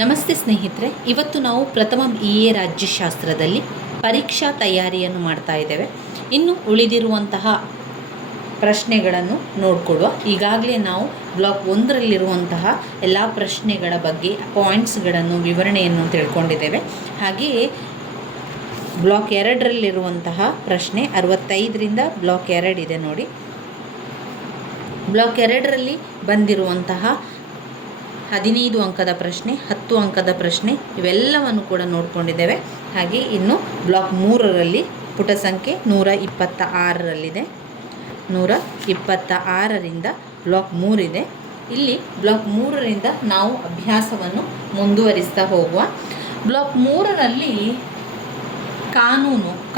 ನಮಸ್ತೆ ಸ್ನೇಹಿತರೆ, ಇವತ್ತು ನಾವು ಪ್ರಥಮ BA ರಾಜ್ಯಶಾಸ್ತ್ರದಲ್ಲಿ ಪರೀಕ್ಷಾ ತಯಾರಿಯನ್ನು ಮಾಡ್ತಾ ಇದ್ದೇವೆ. ಇನ್ನು ಉಳಿದಿರುವಂತಹ ಪ್ರಶ್ನೆಗಳನ್ನು ನೋಡಿಕೊಳ್ಳುವ. ಈಗಾಗಲೇ ನಾವು ಬ್ಲಾಕ್ 1ರಲ್ಲಿರುವಂತಹ ಎಲ್ಲ ಪ್ರಶ್ನೆಗಳ ಬಗ್ಗೆ ಪಾಯಿಂಟ್ಸ್ಗಳನ್ನು ವಿವರಣೆಯನ್ನು ತಿಳ್ಕೊಂಡಿದ್ದೇವೆ. ಹಾಗೆಯೇ ಬ್ಲಾಕ್ 2ರಲ್ಲಿರುವಂತಹ ಪ್ರಶ್ನೆ 65ರಿಂದ ಬ್ಲಾಕ್ 2 ಇದೆ ನೋಡಿ. ಬ್ಲಾಕ್ 2ರಲ್ಲಿ ಬಂದಿರುವಂತಹ 15 ಅಂಕದ ಪ್ರಶ್ನೆ, 10 ಅಂಕದ ಪ್ರಶ್ನೆ ಇವೆಲ್ಲವನ್ನು ಕೂಡ ನೋಡಿಕೊಂಡಿದ್ದೇವೆ. ಹಾಗೆ ಇನ್ನು ಬ್ಲಾಕ್ 3ರಲ್ಲಿ ಪುಟ ಸಂಖ್ಯೆ 126ರಲ್ಲಿದೆ. 126ರಿಂದ ಬ್ಲಾಕ್ 3 ಇದೆ. ಇಲ್ಲಿ ಬ್ಲಾಕ್ 3ರಿಂದ ನಾವು ಅಭ್ಯಾಸವನ್ನು ಮುಂದುವರಿಸ್ತಾ ಹೋಗುವ. ಬ್ಲಾಕ್ 3ರಲ್ಲಿ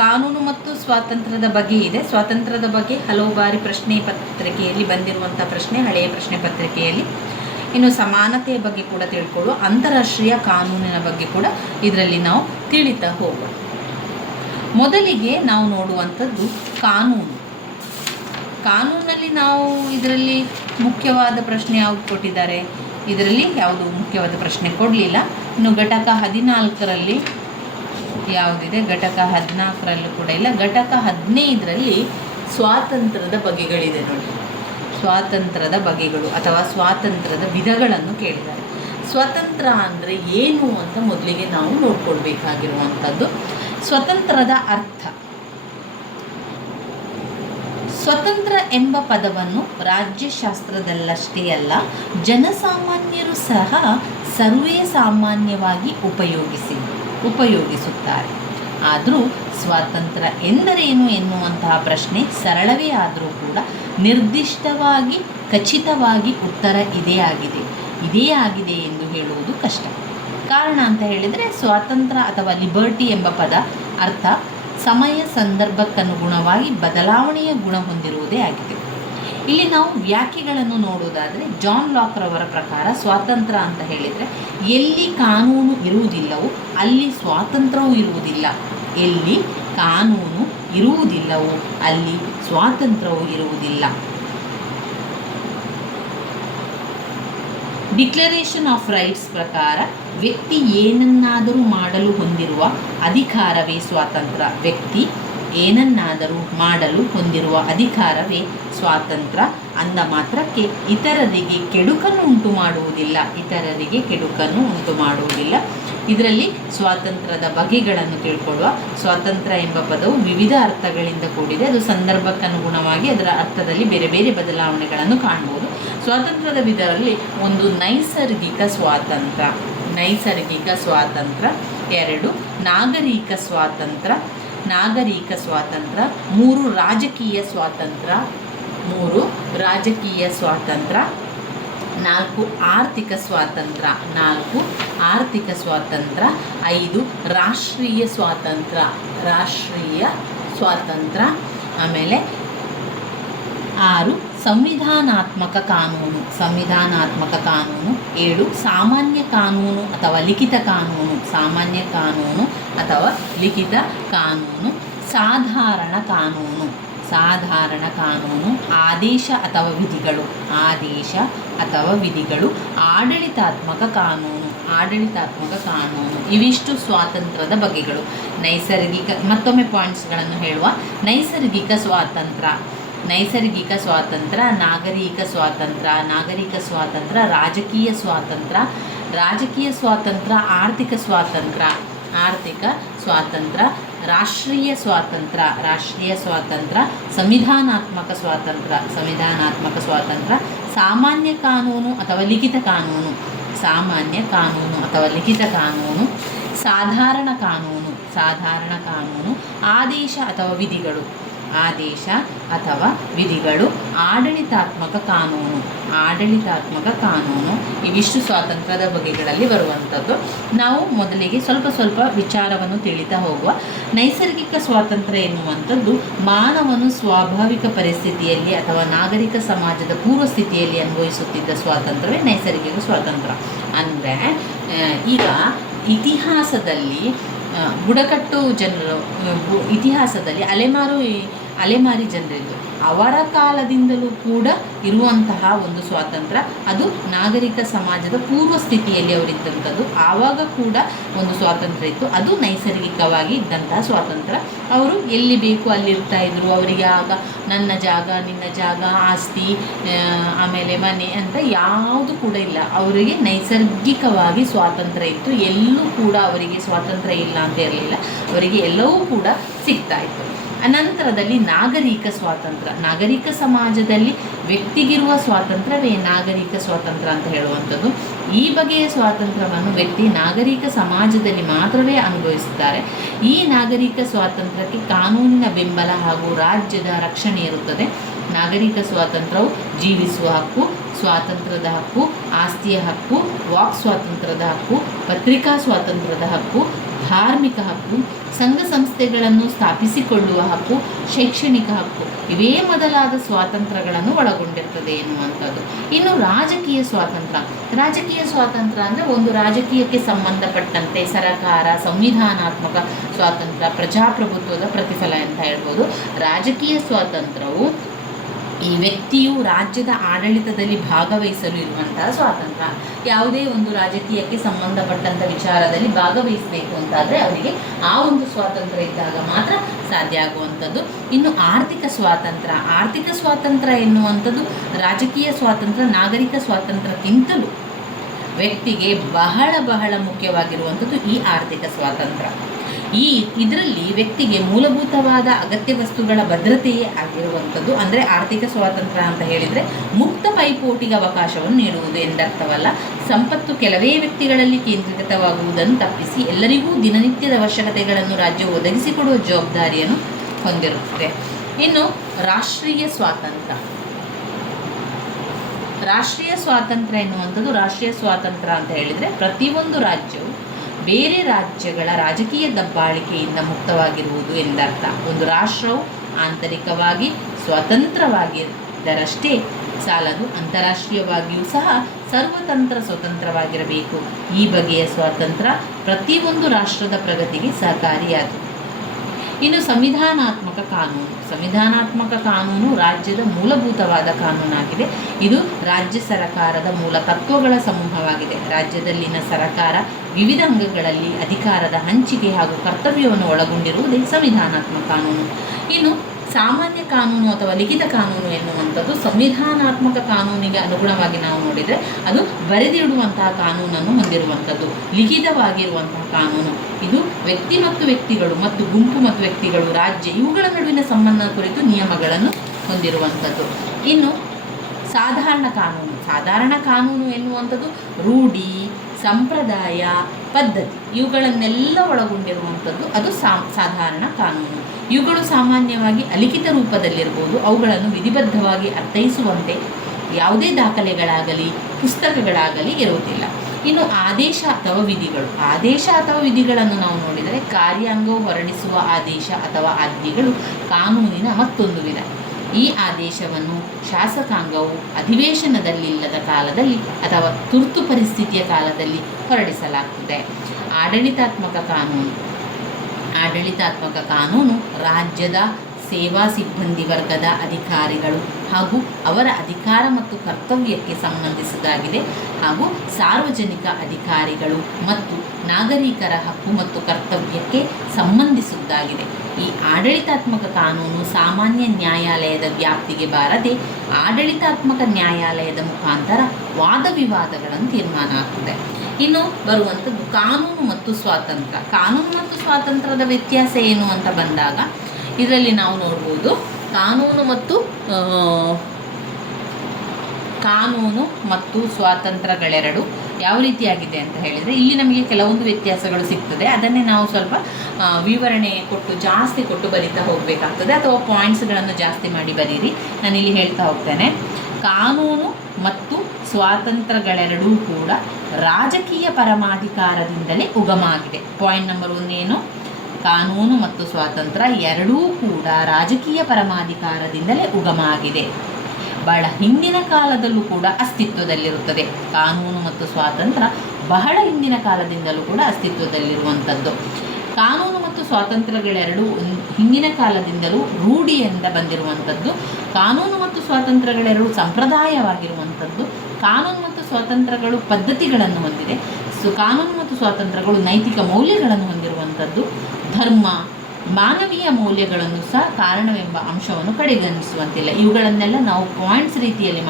ಕಾನೂನು ಮತ್ತು ಸ್ವಾತಂತ್ರ್ಯದ ಬಗ್ಗೆ ಇದೆ. ಸ್ವಾತಂತ್ರ್ಯದ ಬಗ್ಗೆ ಹಲವು ಬಾರಿ ಪ್ರಶ್ನೆ ಪತ್ರಿಕೆಯಲ್ಲಿ ಬಂದಿರುವಂಥ ಪ್ರಶ್ನೆ, ಹಳೆಯ ಪ್ರಶ್ನೆ ಪತ್ರಿಕೆಯಲ್ಲಿ. ಇನ್ನು ಸಮಾನತೆಯ ಬಗ್ಗೆ ಕೂಡ ತಿಳ್ಕೊಳ್ಳುವ. ಅಂತಾರಾಷ್ಟ್ರೀಯ ಕಾನೂನಿನ ಬಗ್ಗೆ ಕೂಡ ಇದರಲ್ಲಿ ನಾವು ತಿಳಿತಾ ಹೋಗುವ. ಮೊದಲಿಗೆ ನಾವು ನೋಡುವಂಥದ್ದು ಕಾನೂನಲ್ಲಿ ನಾವು ಇದರಲ್ಲಿ ಮುಖ್ಯವಾದ ಪ್ರಶ್ನೆ ಯಾವುದು ಕೊಟ್ಟಿದ್ದಾರೆ, ಇದರಲ್ಲಿ ಯಾವುದು ಮುಖ್ಯವಾದ ಪ್ರಶ್ನೆ ಕೊಡಲಿಲ್ಲ. ಇನ್ನು ಘಟಕ 14ರಲ್ಲಿ ಯಾವುದಿದೆ, ಘಟಕ 14ರಲ್ಲೂ ಕೂಡ ಇಲ್ಲ. ಘಟಕ 15ರಲ್ಲಿ ಸ್ವಾತಂತ್ರ್ಯದ ಬಗೆಗಳಿದೆ ನೋಡಿ. ಸ್ವಾತಂತ್ರ್ಯದ ಬಗೆಗಳು ಅಥವಾ ಸ್ವಾತಂತ್ರ್ಯದ ವಿಧಗಳನ್ನು ಕೇಳಿದ್ದಾರೆ. ಸ್ವತಂತ್ರ ಅಂದರೆ ಏನು ಅಂತ ಮೊದಲಿಗೆ ನಾವು ನೋಡ್ಕೊಳ್ಬೇಕಾಗಿರುವಂಥದ್ದು. ಸ್ವತಂತ್ರದ ಅರ್ಥ. ಸ್ವತಂತ್ರ ಎಂಬ ಪದವನ್ನು ರಾಜ್ಯಶಾಸ್ತ್ರದಲ್ಲಷ್ಟೇ ಅಲ್ಲ, ಜನಸಾಮಾನ್ಯರು ಸಹ ಸರ್ವೇ ಸಾಮಾನ್ಯವಾಗಿ ಉಪಯೋಗಿಸುತ್ತಾರೆ. ಆದರೂ ಸ್ವಾತಂತ್ರ್ಯ ಎಂದರೇನು ಎನ್ನುವಂತಹ ಪ್ರಶ್ನೆ ಸರಳವೇ ಆದರೂ ಕೂಡ ನಿರ್ದಿಷ್ಟವಾಗಿ ಖಚಿತವಾಗಿ ಉತ್ತರ ಇದೇ ಆಗಿದೆ ಎಂದು ಹೇಳುವುದು ಕಷ್ಟ. ಕಾರಣ ಅಂತ ಹೇಳಿದರೆ, ಸ್ವಾತಂತ್ರ್ಯ ಅಥವಾ ಲಿಬರ್ಟಿ ಎಂಬ ಪದ ಅರ್ಥ ಸಮಯ ಸಂದರ್ಭಕ್ಕನುಗುಣವಾಗಿ ಬದಲಾವಣೆಯ ಗುಣ ಹೊಂದಿರುವುದೇ ಆಗಿದೆ. ಇಲ್ಲಿ ನಾವು ವ್ಯಾಖ್ಯೆಗಳನ್ನು ನೋಡುವುದಾದರೆ, ಜಾನ್ ಲಾಕ್ರವರ ಪ್ರಕಾರ ಸ್ವಾತಂತ್ರ್ಯ ಅಂತ ಹೇಳಿದರೆ ಎಲ್ಲಿ ಕಾನೂನು ಇರುವುದಿಲ್ಲವೋ ಅಲ್ಲಿ ಸ್ವಾತಂತ್ರ್ಯವೂ ಇರುವುದಿಲ್ಲ, ಎಲ್ಲಿ ಕಾನೂನು ಇರುವುದಿಲ್ಲವೋ ಅಲ್ಲಿ ಸ್ವಾತಂತ್ರ್ಯವೂ ಇರುವುದಿಲ್ಲ. ಡಿಕ್ಲರೇಷನ್ ಆಫ್ ರೈಟ್ಸ್ ಪ್ರಕಾರ ವ್ಯಕ್ತಿ ಏನನ್ನಾದರೂ ಮಾಡಲು ಹೊಂದಿರುವ ಅಧಿಕಾರವೇ ಸ್ವಾತಂತ್ರ್ಯ. ವ್ಯಕ್ತಿ ಏನನ್ನಾದರೂ ಮಾಡಲು ಹೊಂದಿರುವ ಅಧಿಕಾರವೇ ಸ್ವಾತಂತ್ರ್ಯ. ಅಂದ ಮಾತ್ರಕ್ಕೆ ಇತರರಿಗೆ ಕೆಡುಕನ್ನು ಉಂಟು ಮಾಡುವುದಿಲ್ಲ. ಇದರಲ್ಲಿ ಸ್ವಾತಂತ್ರ್ಯದ ಬಗೆಗಳನ್ನು ತಿಳ್ಕೊಳ್ಳುವ. ಸ್ವಾತಂತ್ರ್ಯ ಎಂಬ ಪದವು ವಿವಿಧ ಅರ್ಥಗಳಿಂದ ಕೂಡಿದೆ. ಅದು ಸಂದರ್ಭಕ್ಕನುಗುಣವಾಗಿ ಅದರ ಅರ್ಥದಲ್ಲಿ ಬೇರೆ ಬೇರೆ ಬದಲಾವಣೆಗಳನ್ನು ಕಾಣಬಹುದು. ಸ್ವಾತಂತ್ರ್ಯದ ವಿಧದಲ್ಲಿ ಒಂದು ನೈಸರ್ಗಿಕ ಸ್ವಾತಂತ್ರ್ಯ. 2 ನಾಗರಿಕ ಸ್ವಾತಂತ್ರ್ಯ. 3 ರಾಜಕೀಯ ಸ್ವಾತಂತ್ರ್ಯ. 4 ಆರ್ಥಿಕ ಸ್ವಾತಂತ್ರ್ಯ. 5 ರಾಷ್ಟ್ರೀಯ ಸ್ವಾತಂತ್ರ್ಯ. ಆಮೇಲೆ 6 ಸಂವಿಧಾನಾತ್ಮಕ ಕಾನೂನು. 7 ಸಾಮಾನ್ಯ ಕಾನೂನು ಅಥವಾ ಲಿಖಿತ ಕಾನೂನು. ಸಾಧಾರಣ ಕಾನೂನು. ಆದೇಶ ಅಥವಾ ವಿಧಿಗಳು. ಆಡಳಿತಾತ್ಮಕ ಕಾನೂನು. ಇವಿಷ್ಟು ಸ್ವಾತಂತ್ರ್ಯದ ಬಗೆಗಳು. ಮತ್ತೊಮ್ಮೆ ಪಾಯಿಂಟ್ಸ್ಗಳನ್ನು ಹೇಳುವ. ನೈಸರ್ಗಿಕ ಸ್ವಾತಂತ್ರ್ಯ, ನಾಗರಿಕ ಸ್ವಾತಂತ್ರ್ಯ, ರಾಜಕೀಯ ಸ್ವಾತಂತ್ರ್ಯ, ಆರ್ಥಿಕ ಸ್ವಾತಂತ್ರ್ಯ, ರಾಷ್ಟ್ರೀಯ ಸ್ವಾತಂತ್ರ್ಯ, ಸಂವಿಧಾನಾತ್ಮಕ ಸ್ವಾತಂತ್ರ್ಯ, ಸಾಮಾನ್ಯ ಕಾನೂನು ಅಥವಾ ಲಿಖಿತ ಕಾನೂನು, ಸಾಧಾರಣ ಕಾನೂನು, ಆದೇಶ ಅಥವಾ ವಿಧಿಗಳು, ಆಡಳಿತಾತ್ಮಕ ಕಾನೂನು. ಇವಿಷ್ಟು ಸ್ವಾತಂತ್ರ್ಯದ ಬಗೆಗಳಲ್ಲಿ ಬರುವಂಥದ್ದು. ನಾವು ಮೊದಲಿಗೆ ಸ್ವಲ್ಪ ವಿಚಾರವನ್ನು ತಿಳಿತಾ ಹೋಗುವ. ನೈಸರ್ಗಿಕ ಸ್ವಾತಂತ್ರ್ಯ ಎನ್ನುವಂಥದ್ದು ಮಾನವನು ಸ್ವಾಭಾವಿಕ ಪರಿಸ್ಥಿತಿಯಲ್ಲಿ ಅಥವಾ ನಾಗರಿಕ ಸಮಾಜದ ಪೂರ್ವ ಸ್ಥಿತಿಯಲ್ಲಿ ಅನುಭವಿಸುತ್ತಿದ್ದ ಸ್ವಾತಂತ್ರ್ಯವೇ ನೈಸರ್ಗಿಕ ಸ್ವಾತಂತ್ರ್ಯ. ಅಂದರೆ ಈಗ ಇತಿಹಾಸದಲ್ಲಿ ಬುಡಕಟ್ಟು ಜನರು, ಇತಿಹಾಸದಲ್ಲಿ ಅಲೆಮಾರಿ ಜನರಿದ್ದು ಅವರ ಕಾಲದಿಂದಲೂ ಕೂಡ ಇರುವಂತಹ ಒಂದು ಸ್ವಾತಂತ್ರ್ಯ, ಅದು ನಾಗರಿಕ ಸಮಾಜದ ಪೂರ್ವ ಸ್ಥಿತಿಯಲ್ಲಿ ಅವರಿದ್ದಂಥದ್ದು. ಆವಾಗ ಕೂಡ ಒಂದು ಸ್ವಾತಂತ್ರ್ಯ ಇತ್ತು, ಅದು ನೈಸರ್ಗಿಕವಾಗಿ ಇದ್ದಂತಹ ಸ್ವಾತಂತ್ರ್ಯ. ಅವರು ಎಲ್ಲಿ ಬೇಕು ಅಲ್ಲಿರ್ತಾ ಇದ್ರು. ಅವರಿಗೆ ಆಗ ನನ್ನ ಜಾಗ, ನಿನ್ನ ಜಾಗ, ಆಸ್ತಿ, ಆಮೇಲೆ ಮನೆ ಅಂತ ಯಾವುದು ಕೂಡ ಇಲ್ಲ. ಅವರಿಗೆ ನೈಸರ್ಗಿಕವಾಗಿ ಸ್ವಾತಂತ್ರ್ಯ ಇತ್ತು. ಎಲ್ಲೂ ಕೂಡ ಅವರಿಗೆ ಸ್ವಾತಂತ್ರ್ಯ ಇಲ್ಲ ಅಂತ ಇರಲಿಲ್ಲ, ಅವರಿಗೆ ಎಲ್ಲವೂ ಕೂಡ ಸಿಗ್ತಾ ಇತ್ತು. ಅನಂತರದಲ್ಲಿ ನಾಗರಿಕ ಸ್ವಾತಂತ್ರ್ಯ. ನಾಗರಿಕ ಸಮಾಜದಲ್ಲಿ ವ್ಯಕ್ತಿಗಿರುವ ಸ್ವಾತಂತ್ರ್ಯವೇ ನಾಗರಿಕ ಸ್ವಾತಂತ್ರ್ಯ ಅಂತ ಹೇಳುವಂಥದ್ದು. ಈ ಬಗೆಯ ಸ್ವಾತಂತ್ರ್ಯವನ್ನು ವ್ಯಕ್ತಿ ನಾಗರಿಕ ಸಮಾಜದಲ್ಲಿ ಮಾತ್ರವೇ ಅನುಭವಿಸುತ್ತಾರೆ. ಈ ನಾಗರಿಕ ಸ್ವಾತಂತ್ರ್ಯಕ್ಕೆ ಕಾನೂನಿನ ಬೆಂಬಲ ಹಾಗೂ ರಾಜ್ಯದ ರಕ್ಷಣೆ ಇರುತ್ತದೆ. ನಾಗರಿಕ ಸ್ವಾತಂತ್ರ್ಯವು ಜೀವಿಸುವ ಹಕ್ಕು, ಸ್ವಾತಂತ್ರ್ಯದ ಹಕ್ಕು, ಆಸ್ತಿಯ ಹಕ್ಕು, ವಾಕ್ ಸ್ವಾತಂತ್ರ್ಯದ ಹಕ್ಕು, ಪತ್ರಿಕಾ ಸ್ವಾತಂತ್ರ್ಯದ ಹಕ್ಕು, ಧಾರ್ಮಿಕ ಹಕ್ಕು, ಸಂಘ ಸಂಸ್ಥೆಗಳನ್ನು ಸ್ಥಾಪಿಸಿಕೊಳ್ಳುವ ಹಕ್ಕು, ಶೈಕ್ಷಣಿಕ ಹಕ್ಕು, ಇವೇ ಮೊದಲಾದ ಸ್ವಾತಂತ್ರ್ಯಗಳನ್ನು ಒಳಗೊಂಡಿರ್ತದೆ ಎನ್ನುವಂಥದ್ದು. ಇನ್ನು ರಾಜಕೀಯ ಸ್ವಾತಂತ್ರ್ಯ. ರಾಜಕೀಯ ಸ್ವಾತಂತ್ರ್ಯ ಅಂದರೆ ಒಂದು ರಾಜಕೀಯಕ್ಕೆ ಸಂಬಂಧಪಟ್ಟಂತೆ ಸರಕಾರ, ಸಂವಿಧಾನಾತ್ಮಕ ಸ್ವಾತಂತ್ರ್ಯ, ಪ್ರಜಾಪ್ರಭುತ್ವದ ಪ್ರತಿಫಲ ಅಂತ ಹೇಳ್ಬೋದು. ರಾಜಕೀಯ ಸ್ವಾತಂತ್ರ್ಯವು ಈ ವ್ಯಕ್ತಿಯು ರಾಜ್ಯದ ಆಡಳಿತದಲ್ಲಿ ಭಾಗವಹಿಸಲು ಇರುವಂತಹ ಸ್ವಾತಂತ್ರ್ಯ. ಯಾವುದೇ ಒಂದು ರಾಜಕೀಯಕ್ಕೆ ಸಂಬಂಧಪಟ್ಟಂಥ ವಿಚಾರದಲ್ಲಿ ಭಾಗವಹಿಸಬೇಕು ಅಂತಾದರೆ ಅವರಿಗೆ ಆ ಒಂದು ಸ್ವಾತಂತ್ರ್ಯ ಇದ್ದಾಗ ಮಾತ್ರ ಸಾಧ್ಯ ಆಗುವಂಥದ್ದು. ಇನ್ನು ಆರ್ಥಿಕ ಸ್ವಾತಂತ್ರ್ಯ. ಆರ್ಥಿಕ ಸ್ವಾತಂತ್ರ್ಯ ಎನ್ನುವಂಥದ್ದು ರಾಜಕೀಯ ಸ್ವಾತಂತ್ರ್ಯ, ನಾಗರಿಕ ಸ್ವಾತಂತ್ರ್ಯಕ್ಕಿಂತಲೂ ವ್ಯಕ್ತಿಗೆ ಬಹಳ ಬಹಳ ಮುಖ್ಯವಾಗಿರುವಂಥದ್ದು ಈ ಆರ್ಥಿಕ ಸ್ವಾತಂತ್ರ್ಯ. ಇದರಲ್ಲಿ ವ್ಯಕ್ತಿಗೆ ಮೂಲಭೂತವಾದ ಅಗತ್ಯ ವಸ್ತುಗಳ ಭದ್ರತೆಯೇ ಆಗಿರುವಂಥದ್ದು. ಅಂದರೆ ಆರ್ಥಿಕ ಸ್ವಾತಂತ್ರ್ಯ ಅಂತ ಹೇಳಿದರೆ ಮುಕ್ತ ಪೈಪೋಟಿಗೆ ಅವಕಾಶವನ್ನು ನೀಡುವುದು ಎಂದರ್ಥವಲ್ಲ. ಸಂಪತ್ತು ಕೆಲವೇ ವ್ಯಕ್ತಿಗಳಲ್ಲಿ ಕೇಂದ್ರೀಕೃತವಾಗುವುದನ್ನು ತಪ್ಪಿಸಿ ಎಲ್ಲರಿಗೂ ದಿನನಿತ್ಯದ ಅವಶ್ಯಕತೆಗಳನ್ನು ರಾಜ್ಯವು ಒದಗಿಸಿಕೊಡುವ ಜವಾಬ್ದಾರಿಯನ್ನು ಹೊಂದಿರುತ್ತದೆ. ಇನ್ನು ರಾಷ್ಟ್ರೀಯ ಸ್ವಾತಂತ್ರ್ಯ. ರಾಷ್ಟ್ರೀಯ ಸ್ವಾತಂತ್ರ್ಯ ಎನ್ನುವಂಥದ್ದು, ರಾಷ್ಟ್ರೀಯ ಸ್ವಾತಂತ್ರ್ಯ ಅಂತ ಹೇಳಿದರೆ ಪ್ರತಿಯೊಂದು ರಾಜ್ಯವು ಬೇರೆ ರಾಜ್ಯಗಳ ರಾಜಕೀಯ ದಬ್ಬಾಳಿಕೆಯಿಂದ ಮುಕ್ತವಾಗಿರುವುದು ಎಂದರ್ಥ. ಒಂದು ರಾಷ್ಟ್ರವು ಆಂತರಿಕವಾಗಿ ಸ್ವತಂತ್ರವಾಗಿದ್ದರಷ್ಟೇ ಸಾಲದು, ಅಂತಾರಾಷ್ಟ್ರೀಯವಾಗಿಯೂ ಸಹ ಸರ್ವತಂತ್ರ ಸ್ವತಂತ್ರವಾಗಿರಬೇಕು. ಈ ಬಗೆಯ ಸ್ವಾತಂತ್ರ್ಯ ಪ್ರತಿಯೊಂದು ರಾಷ್ಟ್ರದ ಪ್ರಗತಿಗೆ ಸಹಕಾರಿಯಾದವು. ಇನ್ನು ಸಂವಿಧಾನಾತ್ಮಕ ಕಾನೂನು. ಸಂವಿಧಾನಾತ್ಮಕ ಕಾನೂನು ರಾಜ್ಯದ ಮೂಲಭೂತವಾದ ಕಾನೂನಾಗಿದೆ. ಇದು ರಾಜ್ಯ ಸರ್ಕಾರದ ಮೂಲ ತತ್ವಗಳ ಸಮೂಹವಾಗಿದೆ. ರಾಜ್ಯದಲ್ಲಿನ ಸರ್ಕಾರ ವಿವಿಧ ಅಂಗಗಳಲ್ಲಿ ಅಧಿಕಾರದ ಹಂಚಿಕೆ ಹಾಗೂ ಕರ್ತವ್ಯವನ್ನು ಒಳಗೊಂಡಿರುವುದೇ ಸಂವಿಧಾನಾತ್ಮಕ ಕಾನೂನು. ಇನ್ನು ಸಾಮಾನ್ಯ ಕಾನೂನು ಅಥವಾ ಲಿಖಿತ ಕಾನೂನು ಎನ್ನುವಂಥದ್ದು ಸಂವಿಧಾನಾತ್ಮಕ ಕಾನೂನಿಗೆ ಅನುಗುಣವಾಗಿ ನಾವು ನೋಡಿದರೆ ಅದು ಬರೆದಿಡುವಂತಹ ಕಾನೂನನ್ನು ಹೊಂದಿರುವಂಥದ್ದು. ಲಿಖಿತವಾಗಿರುವಂತಹ ಕಾನೂನು ಇದು ವ್ಯಕ್ತಿ ಮತ್ತು ವ್ಯಕ್ತಿಗಳು ಮತ್ತು ಗುಂಪು ಮತ್ತು ವ್ಯಕ್ತಿಗಳು, ರಾಜ್ಯ ಇವುಗಳ ನಡುವಿನ ಸಂಬಂಧ ಕುರಿತು ನಿಯಮಗಳನ್ನು ಹೊಂದಿರುವಂಥದ್ದು. ಇನ್ನು ಸಾಧಾರಣ ಕಾನೂನು. ಸಾಧಾರಣ ಕಾನೂನು ಎನ್ನುವಂಥದ್ದು ರೂಢಿ, ಸಂಪ್ರದಾಯ, ಪದ್ಧತಿ ಇವುಗಳನ್ನೆಲ್ಲ ಒಳಗೊಂಡಿರುವಂಥದ್ದು ಅದು ಸಾಧಾರಣ ಕಾನೂನು. ಇವುಗಳು ಸಾಮಾನ್ಯವಾಗಿ ಅಲಿಖಿತ ರೂಪದಲ್ಲಿರ್ಬೋದು. ಅವುಗಳನ್ನು ವಿಧಿಬದ್ಧವಾಗಿ ಅರ್ಥೈಸುವಂತೆ ಯಾವುದೇ ದಾಖಲೆಗಳಾಗಲಿ ಪುಸ್ತಕಗಳಾಗಲಿ ಇರುವುದಿಲ್ಲ. ಇನ್ನು ಆದೇಶ ಅಥವಾ ವಿಧಿಗಳು. ಆದೇಶ ಅಥವಾ ವಿಧಿಗಳನ್ನು ನಾವು ನೋಡಿದರೆ ಕಾರ್ಯಾಂಗವು ಹೊರಡಿಸುವ ಆದೇಶ ಅಥವಾ ಆಜ್ಞೆಗಳು ಕಾನೂನಿನ ಮತ್ತೊಂದು ವಿಧ. ಈ ಆದೇಶವನ್ನು ಶಾಸಕಾಂಗವು ಅಧಿವೇಶನದಲ್ಲಿಲ್ಲದ ಕಾಲದಲ್ಲಿ ಅಥವಾ ತುರ್ತು ಪರಿಸ್ಥಿತಿಯ ಕಾಲದಲ್ಲಿ ಹೊರಡಿಸಲಾಗುತ್ತದೆ. ಆಡಳಿತಾತ್ಮಕ ಕಾನೂನು. ಆಡಳಿತಾತ್ಮಕ ಕಾನೂನು ರಾಜ್ಯದ ಸೇವಾ ಸಿಬ್ಬಂದಿ ವರ್ಗದ ಅಧಿಕಾರಿಗಳು ಹಾಗೂ ಅವರ ಅಧಿಕಾರ ಮತ್ತು ಕರ್ತವ್ಯಕ್ಕೆ ಸಂಬಂಧಿಸಿದಾಗಿದೆ ಹಾಗೂ ಸಾರ್ವಜನಿಕ ಅಧಿಕಾರಿಗಳು ಮತ್ತು ನಾಗರಿಕರ ಹಕ್ಕು ಮತ್ತು ಕರ್ತವ್ಯಕ್ಕೆ ಸಂಬಂಧಿಸಿದ್ದಾಗಿದೆ. ಈ ಆಡಳಿತಾತ್ಮಕ ಕಾನೂನು ಸಾಮಾನ್ಯ ನ್ಯಾಯಾಲಯದ ವ್ಯಾಪ್ತಿಗೆ ಬಾರದೆ ಆಡಳಿತಾತ್ಮಕ ನ್ಯಾಯಾಲಯದ ಮುಖಾಂತರ ವಾದ ವಿವಾದಗಳನ್ನು ತೀರ್ಮಾನ ಆಗ್ತದೆ. ಇನ್ನು ಬರುವಂಥದ್ದು ಕಾನೂನು ಮತ್ತು ಸ್ವಾತಂತ್ರ್ಯ. ಕಾನೂನು ಮತ್ತು ಸ್ವಾತಂತ್ರ್ಯದ ವ್ಯತ್ಯಾಸ ಏನು ಅಂತ ಬಂದಾಗ ಇದರಲ್ಲಿ ನಾವು ನೋಡ್ಬೋದು ಕಾನೂನು ಮತ್ತು ಸ್ವಾತಂತ್ರ್ಯಗಳೆರಡು ಯಾವ ರೀತಿಯಾಗಿದೆ ಅಂತ ಹೇಳಿದರೆ ಇಲ್ಲಿ ನಮಗೆ ಕೆಲವೊಂದು ವ್ಯತ್ಯಾಸಗಳು ಸಿಗ್ತದೆ. ಅದನ್ನೇ ನಾವು ಸ್ವಲ್ಪ ವಿವರಣೆ ಜಾಸ್ತಿ ಕೊಟ್ಟು ಬರಿತಾ ಹೋಗಬೇಕಾಗ್ತದೆ, ಅಥವಾ ಪಾಯಿಂಟ್ಸ್ಗಳನ್ನು ಜಾಸ್ತಿ ಮಾಡಿ ಬರೀರಿ. ನಾನಿಲ್ಲಿ ಹೇಳ್ತಾ ಹೋಗ್ತೇನೆ. ಕಾನೂನು ಮತ್ತು ಸ್ವಾತಂತ್ರ್ಯಗಳೆರಡೂ ಕೂಡ ರಾಜಕೀಯ ಪರಮಾಧಿಕಾರದಿಂದಲೇ ಉಗಮ ಆಗಿದೆ. ಪಾಯಿಂಟ್ ನಂಬರ್ 1 ಏನು? ಕಾನೂನು ಮತ್ತು ಸ್ವಾತಂತ್ರ್ಯ ಎರಡೂ ಕೂಡ ರಾಜಕೀಯ ಪರಮಾಧಿಕಾರದಿಂದಲೇ ಉಗಮ ಆಗಿದೆ. ಬಹಳ ಹಿಂದಿನ ಕಾಲದಲ್ಲೂ ಕೂಡ ಅಸ್ತಿತ್ವದಲ್ಲಿರುತ್ತದೆ. ಕಾನೂನು ಮತ್ತು ಸ್ವಾತಂತ್ರ್ಯ ಬಹಳ ಹಿಂದಿನ ಕಾಲದಿಂದಲೂ ಕೂಡ ಅಸ್ತಿತ್ವದಲ್ಲಿರುವಂಥದ್ದು. ಕಾನೂನು ಮತ್ತು ಸ್ವಾತಂತ್ರ್ಯಗಳೆರಡೂ ಹಿಂದಿನ ಕಾಲದಿಂದಲೂ ರೂಢಿಯಿಂದ ಬಂದಿರುವಂಥದ್ದು. ಕಾನೂನು ಮತ್ತು ಸ್ವಾತಂತ್ರ್ಯಗಳೆರಡೂ ಸಂಪ್ರದಾಯವಾಗಿರುವಂಥದ್ದು. ಕಾನೂನು ಮತ್ತು ಸ್ವಾತಂತ್ರ್ಯಗಳು ಪದ್ಧತಿಗಳನ್ನು ಹೊಂದಿದೆ. ಕಾನೂನು ಮತ್ತು ಸ್ವಾತಂತ್ರ್ಯಗಳು ನೈತಿಕ ಮೌಲ್ಯಗಳನ್ನು ಹೊಂದಿರುವಂಥದ್ದು. ಧರ್ಮ, ಮಾನವೀಯ ಮೌಲ್ಯಗಳನ್ನು ಸಹ ಕಾರಣವೆಂಬ ಅಂಶವನ್ನು ಕಡೆಗಣಿಸುವಂತಿಲ್ಲ. ಇವುಗಳನ್ನೆಲ್ಲ ನಾವು ಪಾಯಿಂಟ್ಸ್ ರೀತಿಯಲ್ಲಿ